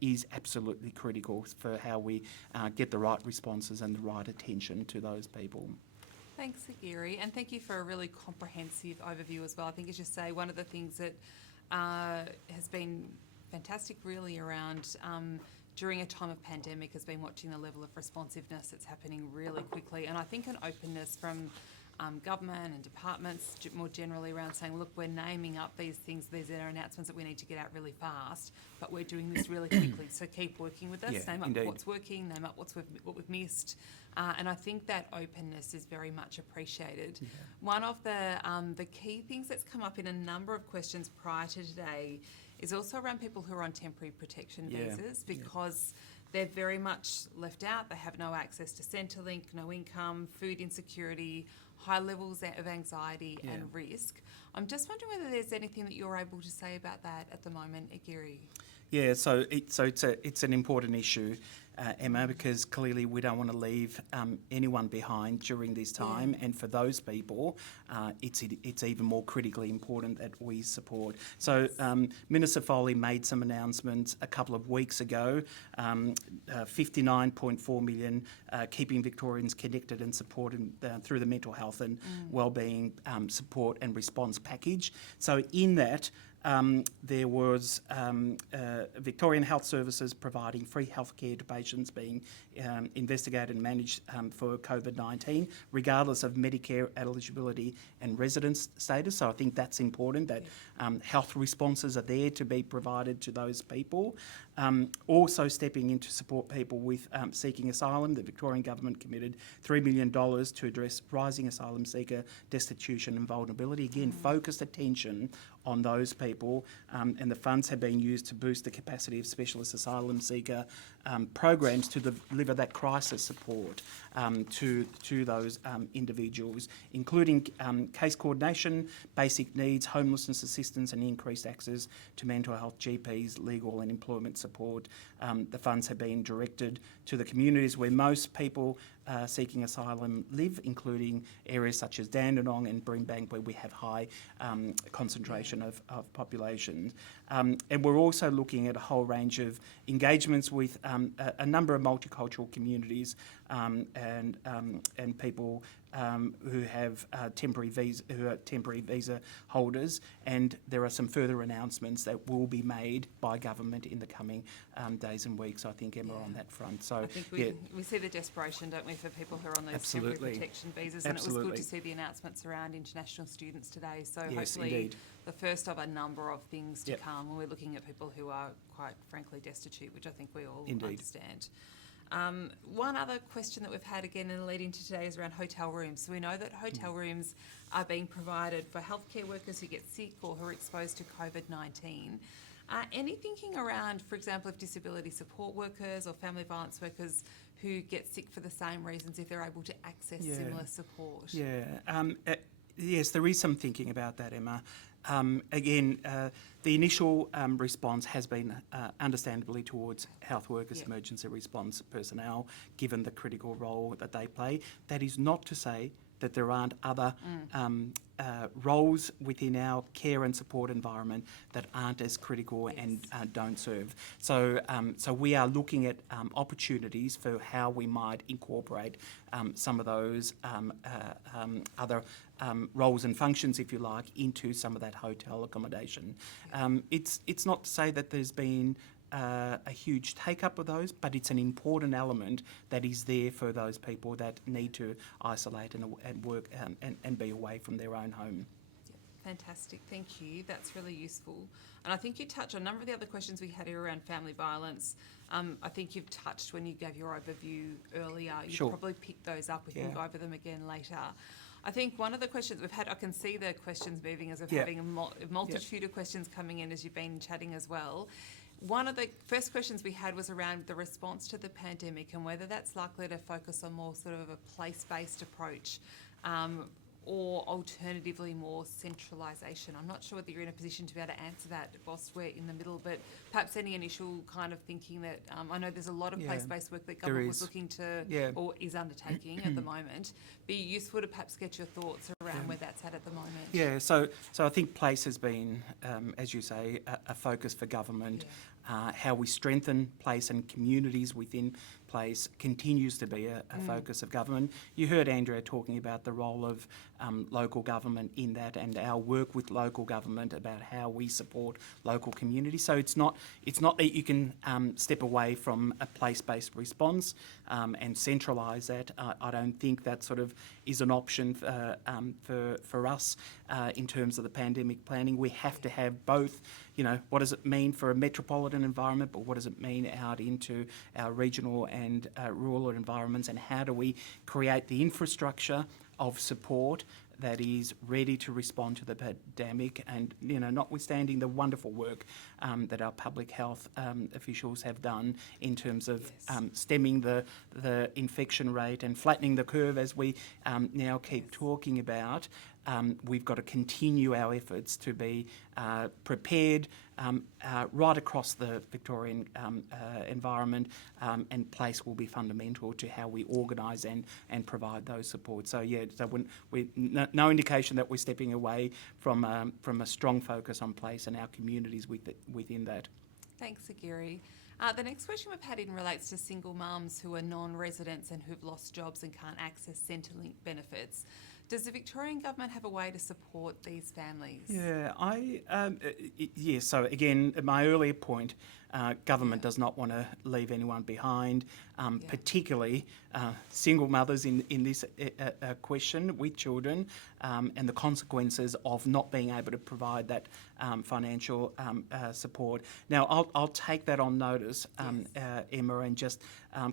is absolutely critical for how we get the right responses and the right attention to those people. Thanks, Argiri, and thank you for a really comprehensive overview as well. I think, as you say, one of the things that has been fantastic really around during a time of pandemic has been watching the level of responsiveness that's happening really quickly, and I think an openness from government and departments more generally around saying, look, we're naming up these things, these are announcements that we need to get out really fast, but we're doing this really quickly, so keep working with us, name up what's working, name up what we've missed, and I think that openness is very much appreciated. Yeah. One of the key things that's come up in a number of questions prior to today is also around people who are on temporary protection visas, because they're very much left out. They have no access to Centrelink, no income, food insecurity, high levels of anxiety and risk. I'm just wondering whether there's anything that you're able to say about that at the moment, Argiri. Yeah, so it's an important issue, Emma, because clearly we don't want to leave anyone behind during this time, and for those people, it's even more critically important that we support. So Minister Foley made some announcements a couple of weeks ago, $59.4 million, keeping Victorians connected and supported through the mental health and wellbeing support and response package. So in that, there was Victorian Health Services providing free healthcare to patients being investigated and managed for COVID-19, regardless of Medicare eligibility and residence status. So I think that's important, that health responses are there to be provided to those people. Also stepping in to support people with seeking asylum, the Victorian Government committed $3 million to address rising asylum seeker destitution and vulnerability. Again, focused attention on those people, and the funds have been used to boost the capacity of specialist asylum seeker programs to deliver that crisis support to those individuals, including case coordination, basic needs, homelessness assistance, and increased access to mental health, GPs, legal and employment support. The funds have been directed to the communities where most people seeking asylum live, including areas such as Dandenong and Brimbank, where we have high concentration of population. And we're also looking at a whole range of engagements with a number of multicultural communities and people who have temporary visa holders, and there are some further announcements that will be made by government in the coming days and weeks, I think, Emma, on that front. So I think we see the desperation, don't we, for people who are on those Absolutely. temporary protection visas, and it was good to see the announcements around international students today. So Yes, hopefully indeed. the first of a number of things to Yep. come when we're looking at people who are quite frankly destitute, which I think we all Indeed. understand. One other question that we've had again in the lead into today is around hotel rooms. So we know that hotel rooms are being provided for healthcare workers who get sick or who are exposed to COVID-19. Any thinking around, for example, of disability support workers or family violence workers who get sick for the same reasons, if they're able to access similar support? Yes, there is some thinking about that, Emma. The initial response has been understandably towards health workers, emergency response personnel, given the critical role that they play. That is not to say that there aren't other roles within our care and support environment that aren't as critical and don't serve. So we are looking at opportunities for how we might incorporate some of those other roles and functions, if you like, into some of that hotel accommodation. It's not to say that there's been a huge take-up of those, but it's an important element that is there for those people that need to isolate and work and be away from their own home. Fantastic, thank you. That's really useful. And I think you touched on a number of the other questions we had here around family violence. I think you've touched when you gave your overview earlier. You Sure. probably picked those up. We can go over them again later. I think one of the questions we've had, I can see the questions moving as we're having a multitude of questions coming in as you've been chatting as well. One of the first questions we had was around the response to the pandemic and whether that's likely to focus on more sort of a place-based approach or alternatively more centralisation. I'm not sure whether you're in a position to be able to answer that whilst we're in the middle, but perhaps any initial kind of thinking that, I know there's a lot of place-based work that government was looking to or is undertaking at the moment. Be useful to perhaps get your thoughts around where that's at the moment. Yeah, so I think place has been, as you say, a focus for government. How we strengthen place and communities within place continues to be a focus of government. You heard Andrea talking about the role of local government in that and our work with local government about how we support local communities. So it's not that you can step away from a place-based response and centralise that. I don't think that sort of is an option for us in terms of the pandemic planning. We have to have both. You know, what does it mean for a metropolitan environment, but what does it mean out into our regional and rural environments, and how do we create the infrastructure of support that is ready to respond to the pandemic, and, you know, notwithstanding the wonderful work that our public health officials have done in terms of stemming the infection rate and flattening the curve, as we now keep talking about. We've got to continue our efforts to be prepared right across the Victorian environment, and place will be fundamental to how we organise and provide those supports. So no indication that we're stepping away from a strong focus on place and our communities within that. Thanks, Argiri. The next question we've had in relates to single mums who are non-residents and who've lost jobs and can't access Centrelink benefits. Does the Victorian Government have a way to support these families? Yeah, yes. So again, at my earlier point, government does not want to leave anyone behind, particularly single mothers in this question with children, and the consequences of not being able to provide that financial support. Now, I'll take that on notice, Emma, and just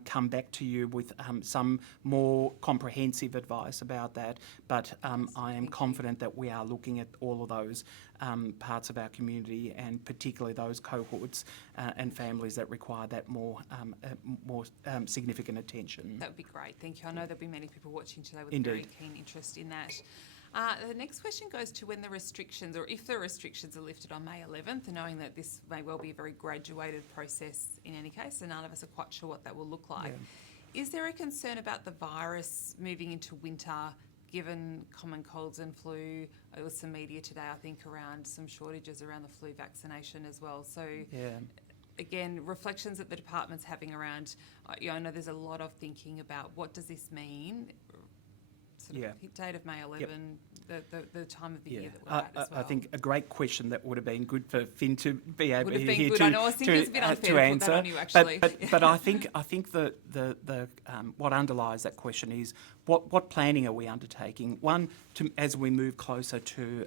come back to you with some more comprehensive advice about that. But I am confident that we are looking at all of those parts of our community, and particularly those cohorts and families that require that more significant attention. That would be great, thank you. I know there'll be many people watching today with Indeed. very keen interest in that. The next question goes to when the restrictions, or if the restrictions are lifted on May 11th, and knowing that this may well be a very graduated process in any case, and none of us are quite sure what that will look like. Is there a concern about the virus moving into winter, given common colds and flu? There was some media today, I think, around some shortages around the flu vaccination as well. So, again, reflections that the department's having around, I know there's a lot of thinking about what does this mean? Sort of hit date of May 11, the time of the year that we're at as well. I think a great question that would have been good for Finn to be able would have been here good. I know I was thinking it's a bit unfair to put that on you, actually. But I think the what underlies that question is what planning are we undertaking? One, as we move closer to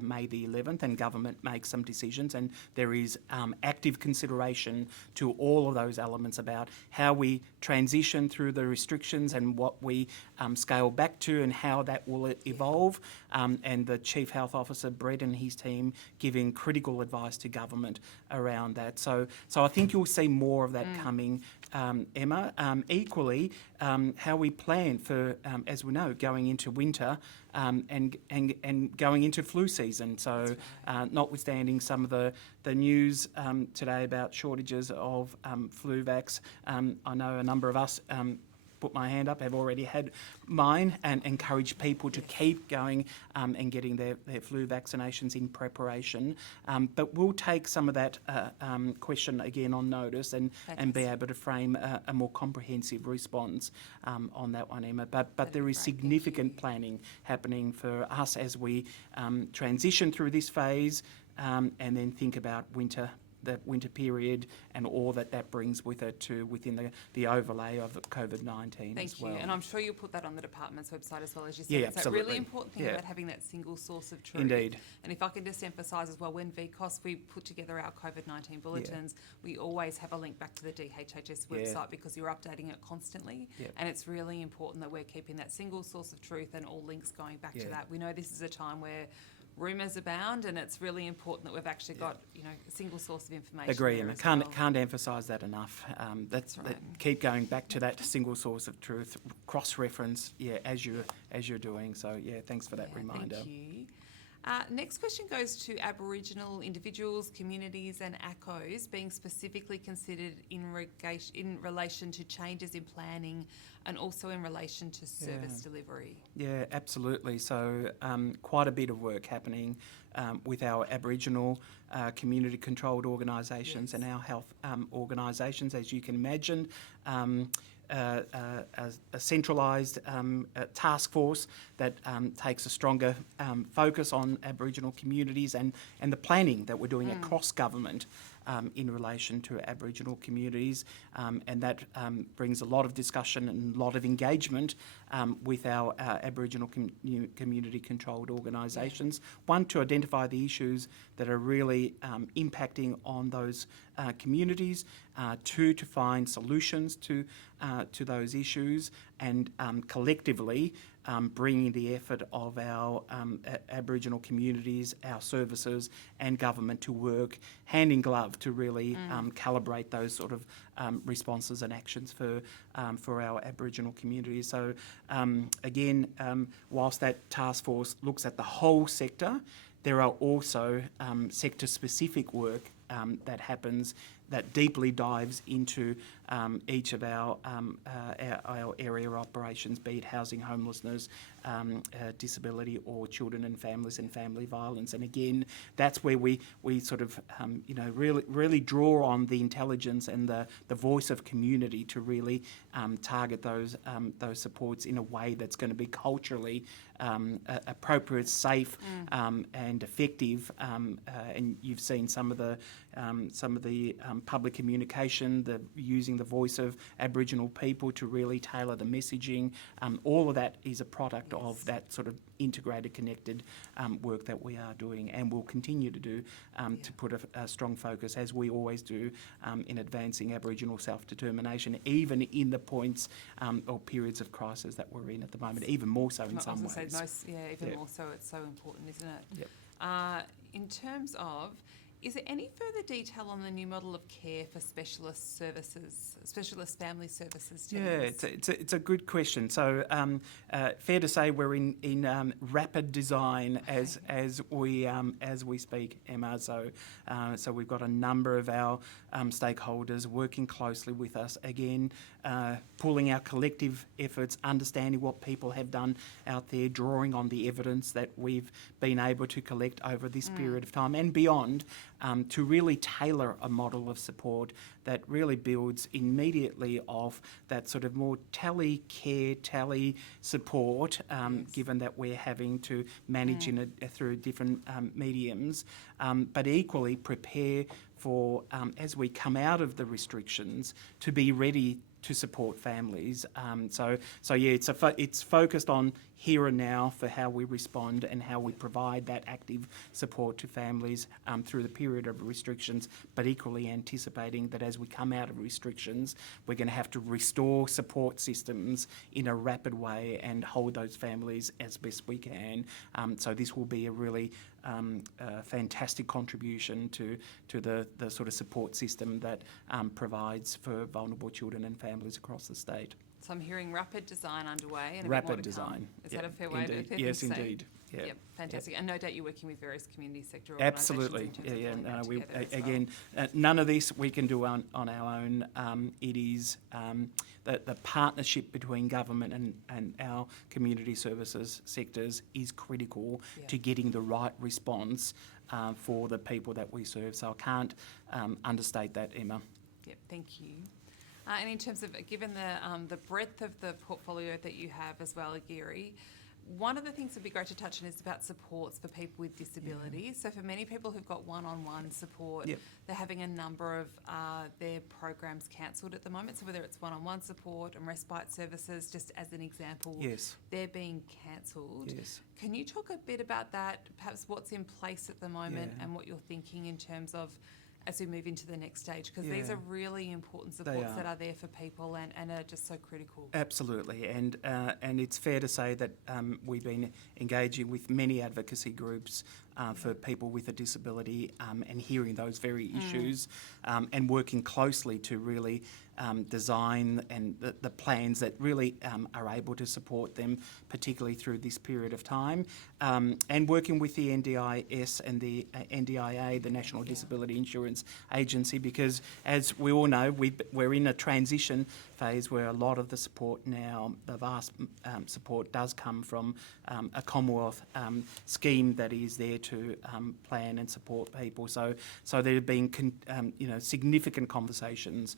May the 11th and government makes some decisions, and there is active consideration to all of those elements about how we transition through the restrictions and what we scale back to and how that will evolve. And the Chief Health Officer, Brett, and his team giving critical advice to government around that. So I think you'll see more of that coming, Emma. Equally, how we plan for, as we know, going into winter and going into flu season. So notwithstanding some of the news today about shortages of flu vax, I know a number of us put my hand up, have already had mine, and encourage people to keep going and getting their flu vaccinations in preparation. But we'll take some of that question again on notice and be able to frame a more comprehensive response on that one, Emma. But there is significant planning happening for us as we transition through this phase and then think about that winter period and all that brings with it within the overlay of COVID-19 as well. Thank you. And I'm sure you'll put that on the department's website as well, as you said. Yeah, it's absolutely. that really important thing about having that single source of truth. Indeed. And if I can just emphasise as well, when VCOSS, we put together our COVID-19 bulletins, we always have a link back to the DHHS website because you're updating it constantly. And it's really important that we're keeping that single source of truth and all links going back to that. We know this is a time where rumours abound, and it's really important that we've actually got a single source of information. Agree, and I can't emphasise that enough. That's right. Keep going back to that single source of truth, cross-reference, as you're doing. So thanks for that reminder. Thank you. Next question goes to Aboriginal individuals, communities and ACOs being specifically considered in relation to changes in planning and also in relation to service delivery. Yeah, absolutely. So quite a bit of work happening with our Aboriginal community-controlled organisations and our health organisations, as you can imagine. A centralised task force that takes a stronger focus on Aboriginal communities and the planning that we're doing across government in relation to Aboriginal communities, and that brings a lot of discussion and a lot of engagement with our Aboriginal community-controlled organisations. One, to identify the issues that are really impacting on those communities. Two, to find solutions to those issues, and collectively bringing the effort of our Aboriginal communities, our services and government to work hand in glove to really calibrate those sort of responses and actions for our Aboriginal communities. So again, whilst that task force looks at the whole sector, there are also sector-specific work that happens that deeply dives into each of our area operations, be it housing, homelessness, disability, or children and family violence. And again, that's where we sort of really draw on the intelligence and the voice of community to really target those supports in a way that's going to be culturally appropriate, safe, and effective. And you've seen some of the public communication, using the voice of Aboriginal people to really tailor the messaging. All of that is a product of that sort of integrated, connected work that we are doing and will continue to do to put a strong focus, as we always do, in advancing Aboriginal self-determination, even in the points or periods of crisis that we're in at the moment, even more so in some ways. More so, it's so important, isn't it? Yep. In terms of, Is there any further detail on the new model of care for specialist services, specialist family services teams? Yeah, it's a good question. So fair to say we're in rapid design as we speak, Emma. So we've got a number of our stakeholders working closely with us again, pulling our collective efforts, understanding what people have done out there, drawing on the evidence that we've been able to collect over this period of time and beyond, to really tailor a model of support that really builds immediately off that sort of more tele support, given that we're having to manage in through different mediums, but equally prepare for, as we come out of the restrictions, to be ready to support families. So yeah, it's focused on here and now for how we respond and how we provide that active support to families through the period of restrictions, but equally anticipating that as we come out of restrictions, we're going to have to restore support systems in a rapid way and hold those families as best we can. So this will be a really fantastic contribution to the sort of support system that provides for vulnerable children and families across the state. So I'm hearing rapid design underway and a Rapid bit more to design. come. Is Yep, that a fair way indeed. to Yes, say? indeed. Yeah. Yep, fantastic. And no doubt you're working with various community sector organisations. Absolutely. in terms of Yeah. pulling that We together as well. again, none of this we can do on our own. It is the partnership between government and our community services sectors is critical to getting the right response for the people that we serve. So I can't understate that, Emma. Yep, thank you. And in terms of, given the breadth of the portfolio that you have as well, Argiri, one of the things that would be great to touch on is about supports for people with disabilities. So for many people who've got one-on-one support, they're having a number of their programs cancelled at the moment. So whether it's one-on-one support and respite services, just as an example, they're being cancelled. Yes. Can you talk a bit about that, perhaps what's in place at the moment and what you're thinking in terms of as we move into the next stage, because these are really important supports that are there for people and are just so critical. Absolutely, and it's fair to say that we've been engaging with many advocacy groups for people with a disability and hearing those very issues and working closely to really design and the plans that really are able to support them, particularly through this period of time, and working with the NDIS and the NDIA, the National Disability Insurance Agency, because as we all know, we're in a transition phase where a lot of the support now, the vast support does come from a Commonwealth scheme that is there to plan and support people. So there have been significant conversations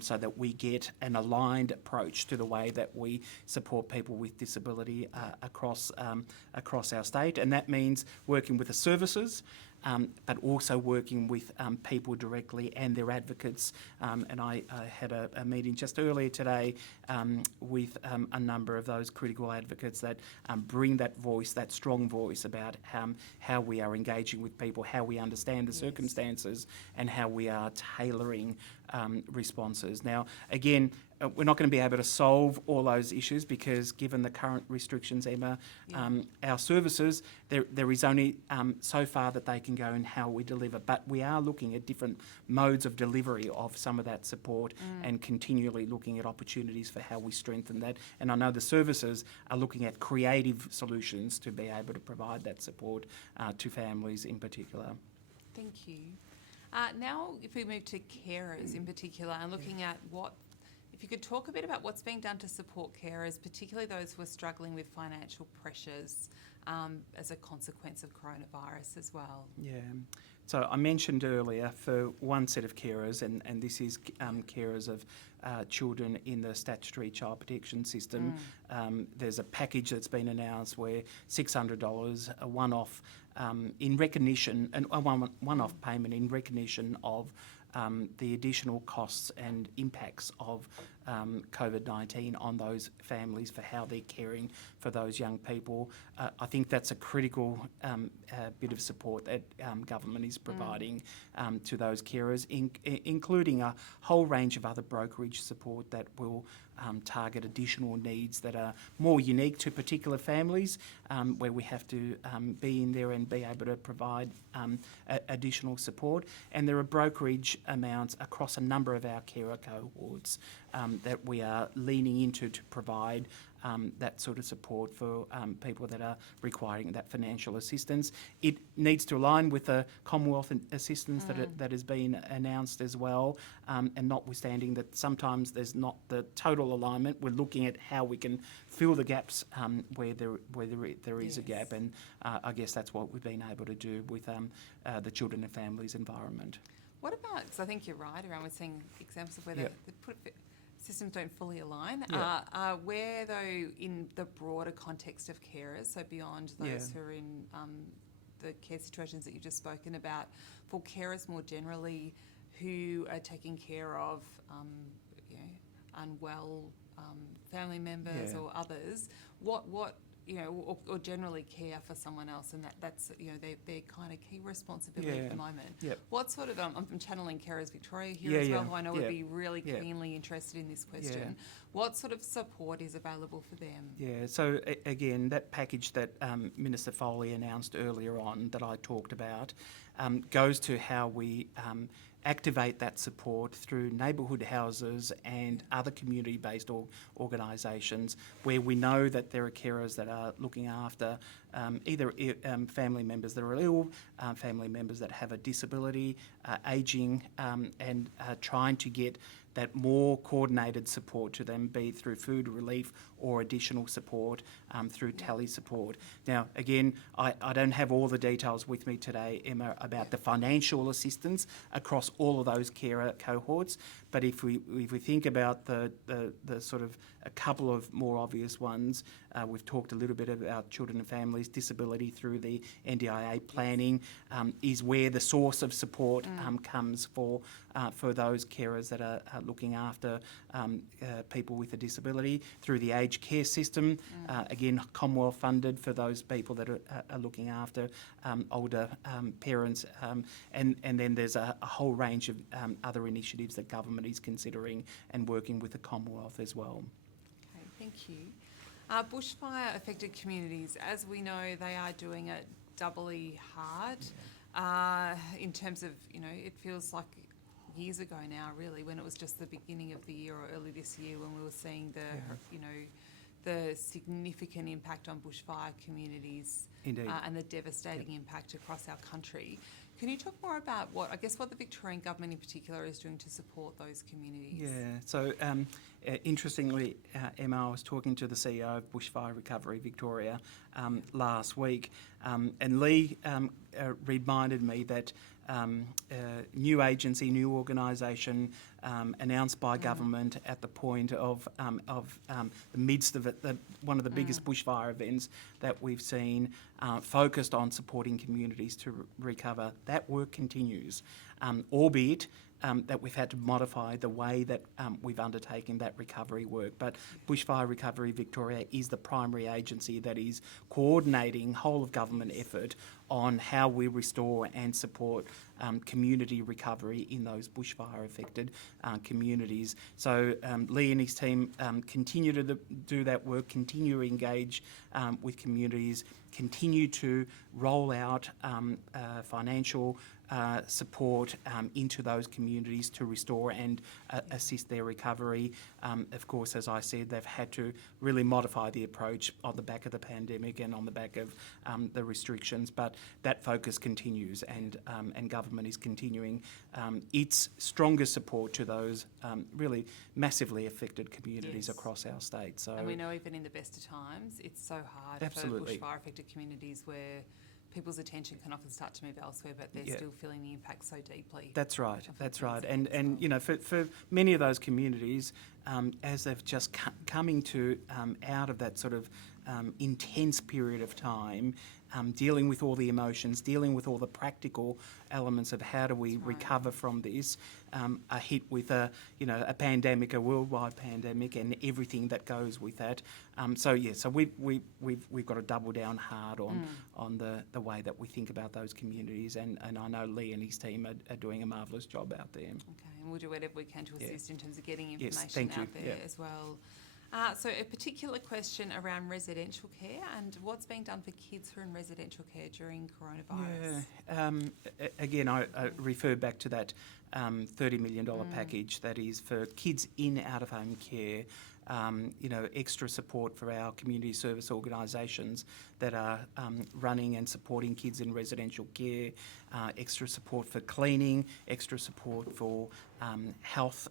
so that we get an aligned approach to the way that we support people with disability across our state, and that means working with the services, but also working with people directly and their advocates. And I had a meeting just earlier today with a number of those critical advocates that bring that voice, that strong voice about how we are engaging with people, how we understand the circumstances, and how we are tailoring responses. Now, again, we're not going to be able to solve all those issues because given the current restrictions, Emma, our services, there is only so far that they can go in how we deliver, but we are looking at different modes of delivery of some of that support and continually looking at opportunities for how we strengthen that. And I know the services are looking at creative solutions to be able to provide that support to families in particular. Thank you. Now, if we move to carers in particular and looking at if you could talk a bit about what's being done to support carers, particularly those who are struggling with financial pressures as a consequence of coronavirus as well. Yeah. So I mentioned earlier for one set of carers, and this is carers of children in the statutory child protection system, there's a package that's been announced where $600, a one-off in recognition, a one-off payment in recognition of the additional costs and impacts of COVID-19 on those families for how they're caring for those young people. I think that's a critical bit of support that government is providing to those carers, including a whole range of other brokerage support that will target additional needs that are more unique to particular families, where we have to be in there and be able to provide additional support. And there are brokerage amounts across a number of our carer cohorts that we are leaning into to provide that sort of support for people that are requiring that financial assistance. It needs to align with the Commonwealth assistance that has been announced as well, and notwithstanding that sometimes there's not the total alignment, we're looking at how we can fill the gaps where there is a gap, and I guess that's what we've been able to do with the children and families environment. What about, because I think you're right around, we're seeing examples of where the systems don't fully align. Where, though, in the broader context of carers, so beyond those who are in the care situations that you've just spoken about, for carers more generally who are taking care of unwell family members or others, what or generally care for someone else, and that's their kind of key responsibility at the moment. What sort of I'm channeling Carers Victoria here as well, who I know would be really keenly interested in this question. What sort of support is available for them? So again, that package that Minister Foley announced earlier on that I talked about goes to how we activate that support through neighbourhood houses and other community-based organisations where we know that there are carers that are looking after either family members that are ill, family members that have a disability, ageing, and trying to get that more coordinated support to them, be through food relief or additional support through tele support. Now, again, I don't have all the details with me today, Emma, about the financial assistance across all of those carer cohorts, but if we think about the sort of a couple of more obvious ones, we've talked a little bit about children and families, disability through the NDIA planning is where the source of support comes for those carers that are looking after people with a disability, through the aged care system, again Commonwealth funded for those people that are looking after older parents, and then there's a whole range of other initiatives that government is considering and working with the Commonwealth as well. Okay, thank you. Bushfire affected communities, as we know, they are doing it doubly hard in terms of, it feels like years ago now, really, when it was just the beginning of the year or early this year when we were seeing the significant impact on bushfire communities and the devastating impact across our country. Can you talk more about what the Victorian Government in particular is doing to support those communities? So interestingly, Emma, I was talking to the CEO of Bushfire Recovery Victoria last week, and Lee reminded me that new agency, new organisation announced by government at the point of the midst of it, one of the biggest bushfire events that we've seen, focused on supporting communities to recover. That work continues, albeit that we've had to modify the way that we've undertaken that recovery work. But Bushfire Recovery Victoria is the primary agency that is coordinating whole of government effort on how we restore and support community recovery in those bushfire affected communities. So Lee and his team continue to do that work, continue to engage with communities, continue to roll out financial support into those communities to restore and assist their recovery. Of course, as I said, they've had to really modify the approach on the back of the pandemic and on the back of the restrictions, but that focus continues, and government is continuing its strongest support to those really massively affected communities across our state. So, and we know even in the best of times, it's so hard for bushfire affected communities where people's attention can often start to move elsewhere, but they're still feeling the impact so deeply. That's right. And for many of those communities, as they've just coming to out of that sort of intense period of time, dealing with all the emotions, dealing with all the practical elements of how do we recover from this, are hit with a pandemic, a worldwide pandemic, and everything that goes with that. So we've got to double down hard on the way that we think about those communities, and I know Lee and his team are doing a marvellous job out there. Okay, and we'll do whatever we can to assist in terms of getting Yes, information thank out you. there Yeah. as well. So a particular question around residential care and what's being done for kids who are in residential care during coronavirus. Yeah. Again, I refer back to that $30 million package that is for kids in out-of-home care. Extra support for our community service organisations that are running and supporting kids in residential care, extra support for cleaning, extra support for health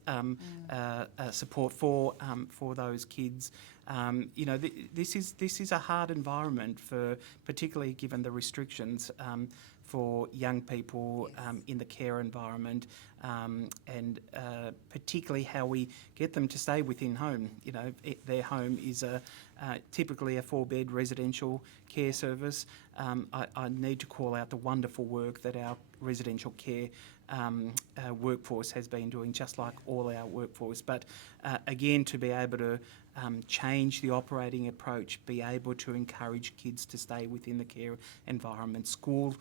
support for those kids. This is a hard environment particularly given the restrictions for young people in the care environment, and particularly how we get them to stay within home. Their home is typically a 4-bed residential care service. I need to call out the wonderful work that our residential care workforce has been doing, just like all our workforce. But again, to be able to change the operating approach, be able to encourage kids to stay within the care environment. School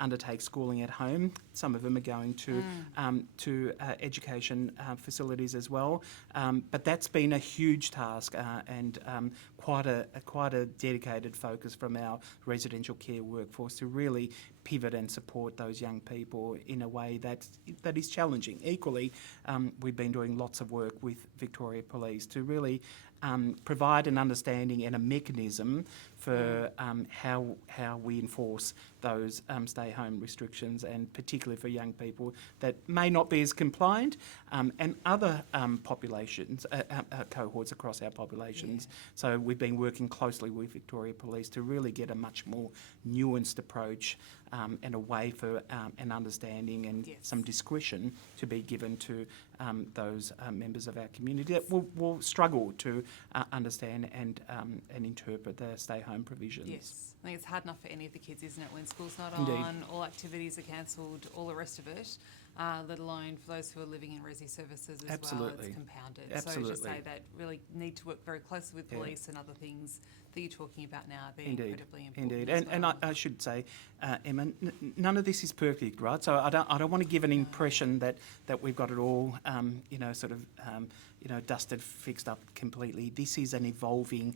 undertake schooling at home. Some of them are going to education facilities as well. But that's been a huge task and quite a dedicated focus from our residential care workforce to really pivot and support those young people in a way that is challenging. Equally, we've been doing lots of work with Victoria Police to really provide an understanding and a mechanism for how we enforce those stay-home restrictions, and particularly for young people that may not be as compliant, and other populations, cohorts across our populations. Yeah. So we've been working closely with Victoria Police to really get a much more nuanced approach and a way for an understanding and some discretion to be given to those members of our community that will struggle to understand and interpret the stay-home provisions. Yes, I think it's hard enough for any of the kids, isn't it, when school's not Indeed. on, all activities are cancelled, all the rest of it, let alone for those who are living in resi services as well, it's compounded. Absolutely. So to say that really need to work very closely with police and other things that you're talking about now being incredibly important. Indeed, as and well. I should say, Emma, none of this is perfect, right? So I don't want to give an impression that we've got it all, dusted, fixed up completely. This is an evolving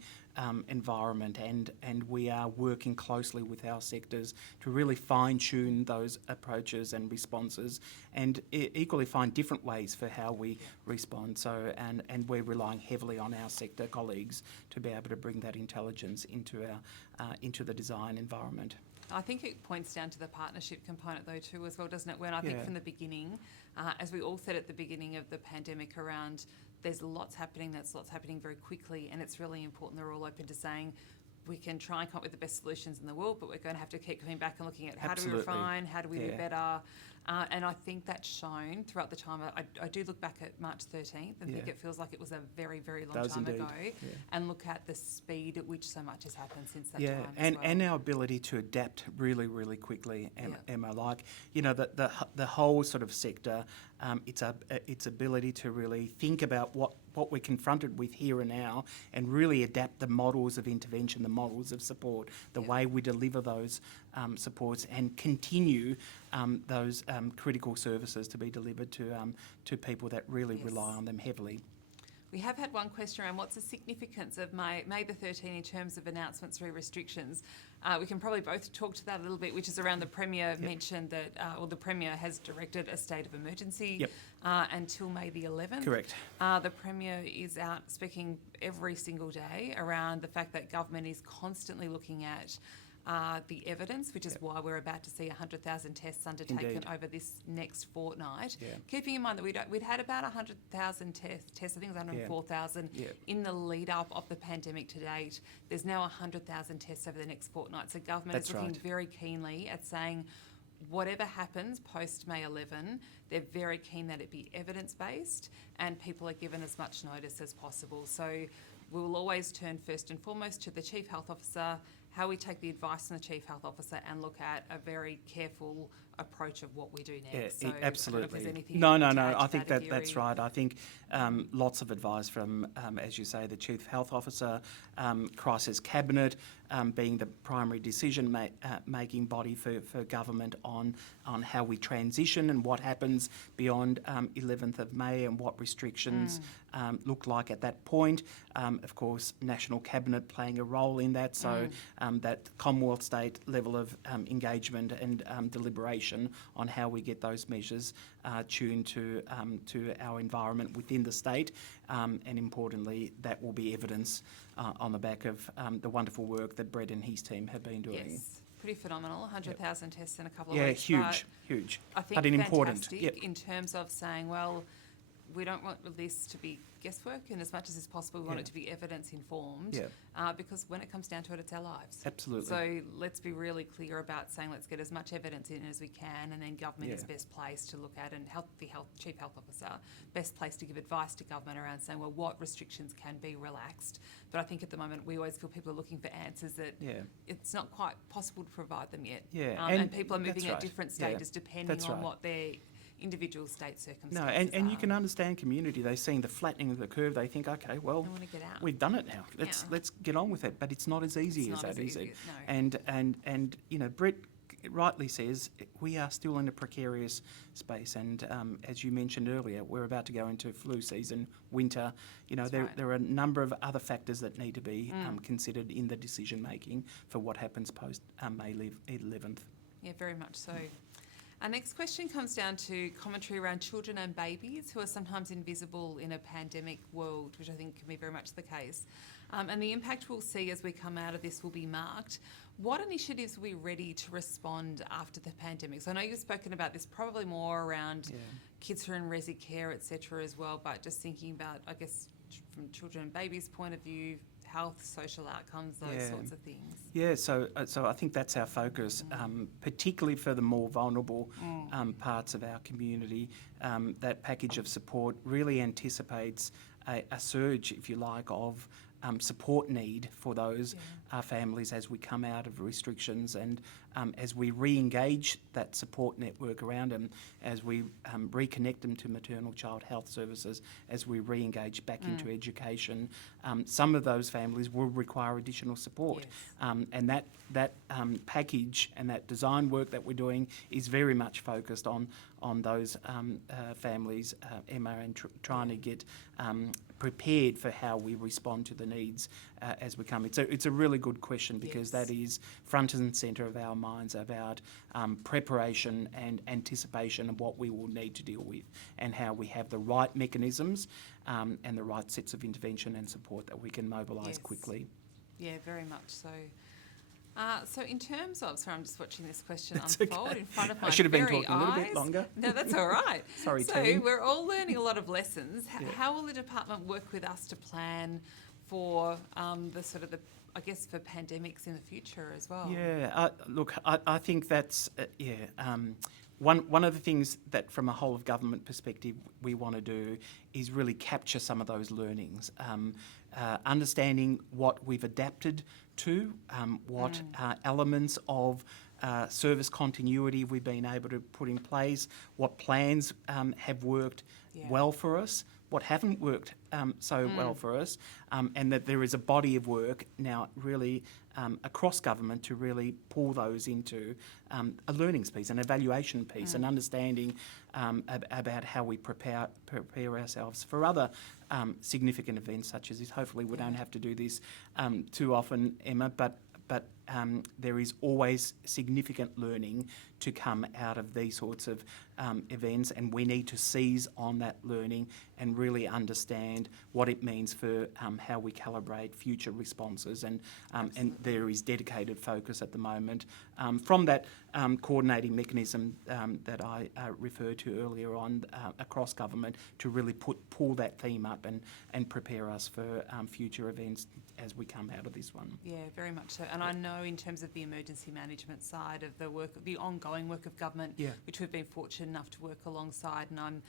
environment, and we are working closely with our sectors to really fine-tune those approaches and responses, and equally find different ways for how we respond. So, and we're relying heavily on our sector colleagues to be able to bring that intelligence into the design environment. I think it points down to the partnership component though too as well, doesn't it? When I think from the beginning, as we all said at the beginning of the pandemic around, there's lots happening very quickly, and it's really important they're all open to saying we can try and come up with the best solutions in the world, but we're going to have to keep coming back and looking at how do we refine, how do we do better. And I think that's shown throughout the time. I do look back at March 13th and think it feels like it was a very, very long time ago, and look at the speed at which so much has happened since that time as well. And our ability to adapt really, really quickly, Emma. Like, the whole sort of sector, its ability to really think about what we're confronted with here and now, and really adapt the models of intervention, the models of support, the way we deliver those supports, and continue those critical services to be delivered to people that really rely on them heavily. We have had one question around what's the significance of May the 13th in terms of announcements re-restrictions. We can probably both talk to that a little bit, which is around the Premier mentioned that, the Premier has directed a state of emergency until May the 11th. Correct. The Premier is out speaking every single day around the fact that government is constantly looking at the evidence, which is why we're about to see 100,000 tests undertaken over this next fortnight. Keeping in mind that we'd had about 100,000 tests, I think it was 104,000 in the lead up of the pandemic to date. There's now 100,000 tests over the next fortnight. So government is looking very keenly at saying whatever happens post May 11, they're very keen that it be evidence-based and people are given as much notice as possible. So we will always turn first and foremost to the Chief Health Officer how we take the advice from the Chief Health Officer and look at a very careful approach of what we do next. Yeah, So absolutely. I don't know if there's anything No. to add I to think that, that's Argiri. right. I think lots of advice from, as you say, the Chief Health Officer, Crisis Cabinet, being the primary decision making body for government on how we transition and what happens beyond 11th of May and what restrictions look like at that point. Of course, National Cabinet playing a role in that, so that Commonwealth state level of engagement and deliberation on how we get those measures tuned to our environment within the state, and importantly, that will be evidence on the back of the wonderful work that Brett and his team have been doing. Yes, pretty phenomenal. 100,000 tests in a couple of Yeah, weeks. huge. I think But an important. fantastic Yep. in terms of saying, well, we don't want this to be guesswork, and as much as is possible, we want Yeah. it to be evidence informed. Yeah. Because when it comes down to it, it's our lives. Absolutely. So let's be really clear about saying let's get as much evidence in as we can, and then government is Yeah. best placed to look at, and Chief Health Officer best placed to give advice to government around saying, well, what restrictions can be relaxed. But I think at the moment we always feel people are looking for answers that Yeah. it's not quite possible to provide them yet. Yeah, And and people are moving that's at right. different Yeah, stages depending that's on right. what their individual state No, circumstances and you are. can understand community. They're seeing the flattening of the curve. They think, okay, well, I want to get out. we've done it now. Let's get on with it. But it's not as easy It's as not that, as is easy it? as- no. And you know, Brett rightly says we are still in a precarious space. And as you mentioned earlier, we're about to go into flu season, winter. You know, That's there, right. there are a number of other factors that need to be considered in the decision making for what happens post May 11th. Yeah, very much so. Our next question comes down to commentary around children and babies who are sometimes invisible in a pandemic world, which I think can be very much the case. And the impact we'll see as we come out of this will be marked. What initiatives are we ready to respond after the pandemic? So I know you've spoken about this probably more around kids who are in resi care, etc. as well, but just thinking about, I guess, from children and babies' point of view, health, social outcomes, those sorts of things. Yeah, so I think that's our focus, particularly for the more vulnerable parts of our community. That package of support really anticipates a surge, if you like, of support need for those families as we come out of restrictions and as we re-engage that support network around them, as we reconnect them to maternal child health services, as we re-engage back into education. Some of those families will require additional support. Yes. And that package and that design work that we're doing is very much focused on those families, Emma, and trying to get prepared for how we respond to the needs as we come. It's a really good question because that is front and centre of our minds about preparation and anticipation of what we will need to deal with and how we have the right mechanisms and the right sets of intervention and support that we can mobilise quickly. Yeah, very much so. So in terms of, sorry, I'm just watching this question That's unfold okay. in front of my I should have been very talking a little bit eyes. longer. No, that's all right. Sorry, so team. we're all learning a lot of lessons. How will the department work with us to plan for I guess, for pandemics in the future as well? Yeah, look, I think that's, one of the things that from a whole of government perspective we want to do is really capture some of those learnings. Understanding what we've adapted to, what elements of service continuity we've been able to put in place, what plans have worked well for us, what haven't worked so well for us, and that there is a body of work now really across government to really pull those into a learnings piece, an evaluation piece, an understanding about how we prepare ourselves for other significant events such as this. Hopefully we don't have to do this too often, Emma, but there is always significant learning to come out of these sorts of events, and we need to seize on that learning and really understand what it means for how we calibrate future responses. And there is dedicated focus at the moment from that coordinating mechanism that I referred to earlier on across government to really pull that theme up and prepare us for future events as we come out of this one. Yeah, very much so. And I know in terms of the emergency management side of the work, the ongoing work of government, which we've been fortunate enough to work alongside, and I'm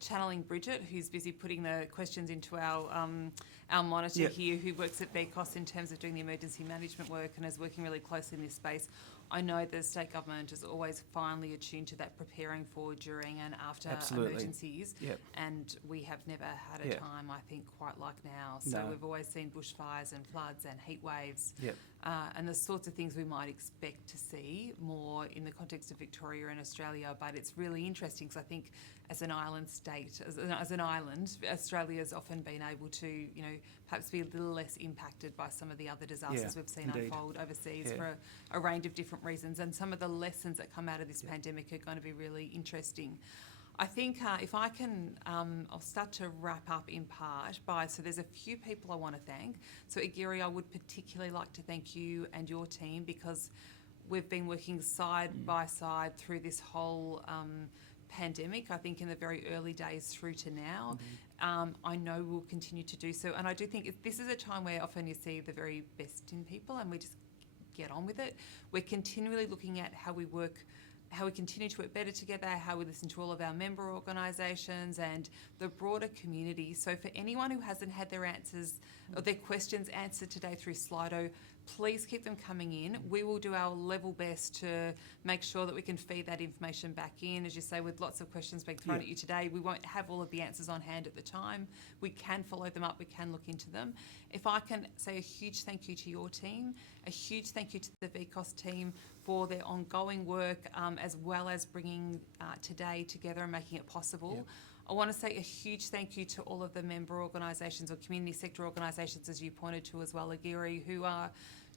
channeling Bridget, who's busy putting the questions into our monitor Yep. here, who works at VCOSS in terms of doing the emergency management work and is working really closely in this space. I know the state government is always finely attuned to that, preparing for, during and after Absolutely. emergencies. Yep. And we have never had a Yeah. time, I think, quite like now. So No. we've always seen bushfires and floods and heat waves. Yep. And the sorts of things we might expect to see more in the context of Victoria and Australia. But it's really interesting because I think as an island state, as an island, Australia's often been able to, you know, perhaps be a little less impacted by some of the other disasters Yeah, we've seen indeed. unfold overseas Yeah. for a range of different reasons. And some of the lessons that come out of this Yeah. pandemic are going to be really interesting. I think if I can, I'll start to wrap up in part by, so there's a few people I want to thank. So Argiri, I would particularly like to thank you and your team, because we've been working side by side through this whole pandemic, I think in the very early days through to now. I know we'll continue to do so. And I do think this is a time where often you see the very best in people and we just get on with it. We're continually looking at how we work, how we continue to work better together, how we listen to all of our member organisations and the broader community. So for anyone who hasn't had their answers or their questions answered today through Slido, please keep them coming in. We will do our level best to make sure that we can feed that information back in. As you say, with lots of questions being thrown Yeah. at you today, we won't have all of the answers on hand at the time. We can follow them up, we can look into them. If I can say a huge thank you to your team, a huge thank you to the VCOSS team for their ongoing work, as well as bringing today together and making it possible. Yeah. I want to say a huge thank you to all of the member organisations or community sector organisations, as you pointed to as well, Argiri, who are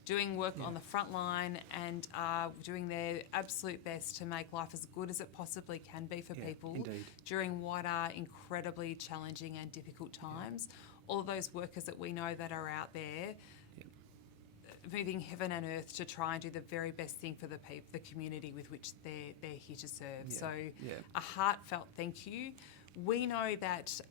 doing work on the front line and are doing their absolute best to make life as good as it possibly can be for Yeah, people indeed. during what are incredibly challenging and difficult times. All those workers that we know that are out there moving heaven and earth to try and do the very best thing for the community with which they're here to serve. Yeah, So yeah. a heartfelt thank you. We know that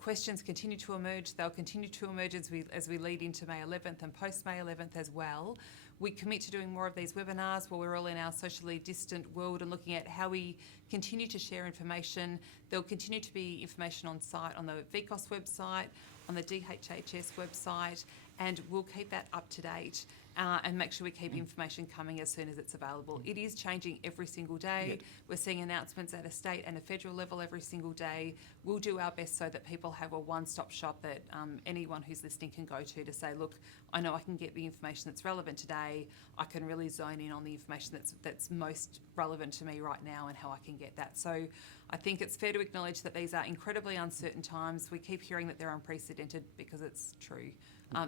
questions continue to emerge. They'll continue to emerge as we lead into May 11th and post May 11th as well. We commit to doing more of these webinars where we're all in our socially distant world and looking at how we continue to share information. There'll continue to be information on site on the VCOSS website, on the DHHS website, and we'll keep that up to date and make sure we keep information coming as soon as it's available. It is changing every single day. Yep. We're seeing announcements at a state and a federal level every single day. We'll do our best so that people have a one-stop shop that anyone who's listening can go to say, look, I know I can get the information that's relevant today. I can really zone in on the information that's most relevant to me right now and how I can get that. So I think it's fair to acknowledge that these are incredibly uncertain times. We keep hearing that they're unprecedented because it's true.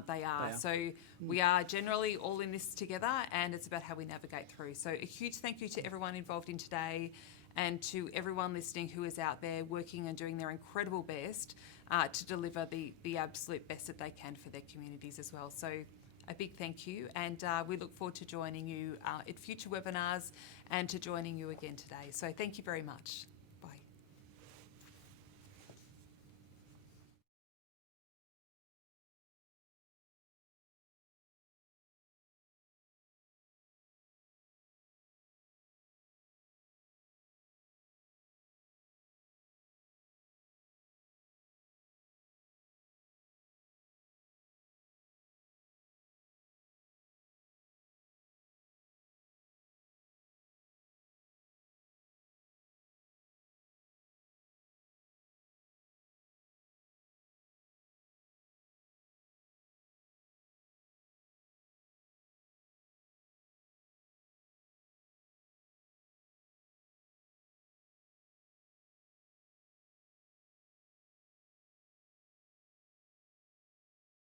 They are. So we are generally all in this together, and it's about how we navigate through. So a huge thank you to everyone involved in today and to everyone listening who is out there working and doing their incredible best to deliver the absolute best that they can for their communities as well. So a big thank you, and we look forward to joining you at future webinars and to joining you again today. So thank you very much.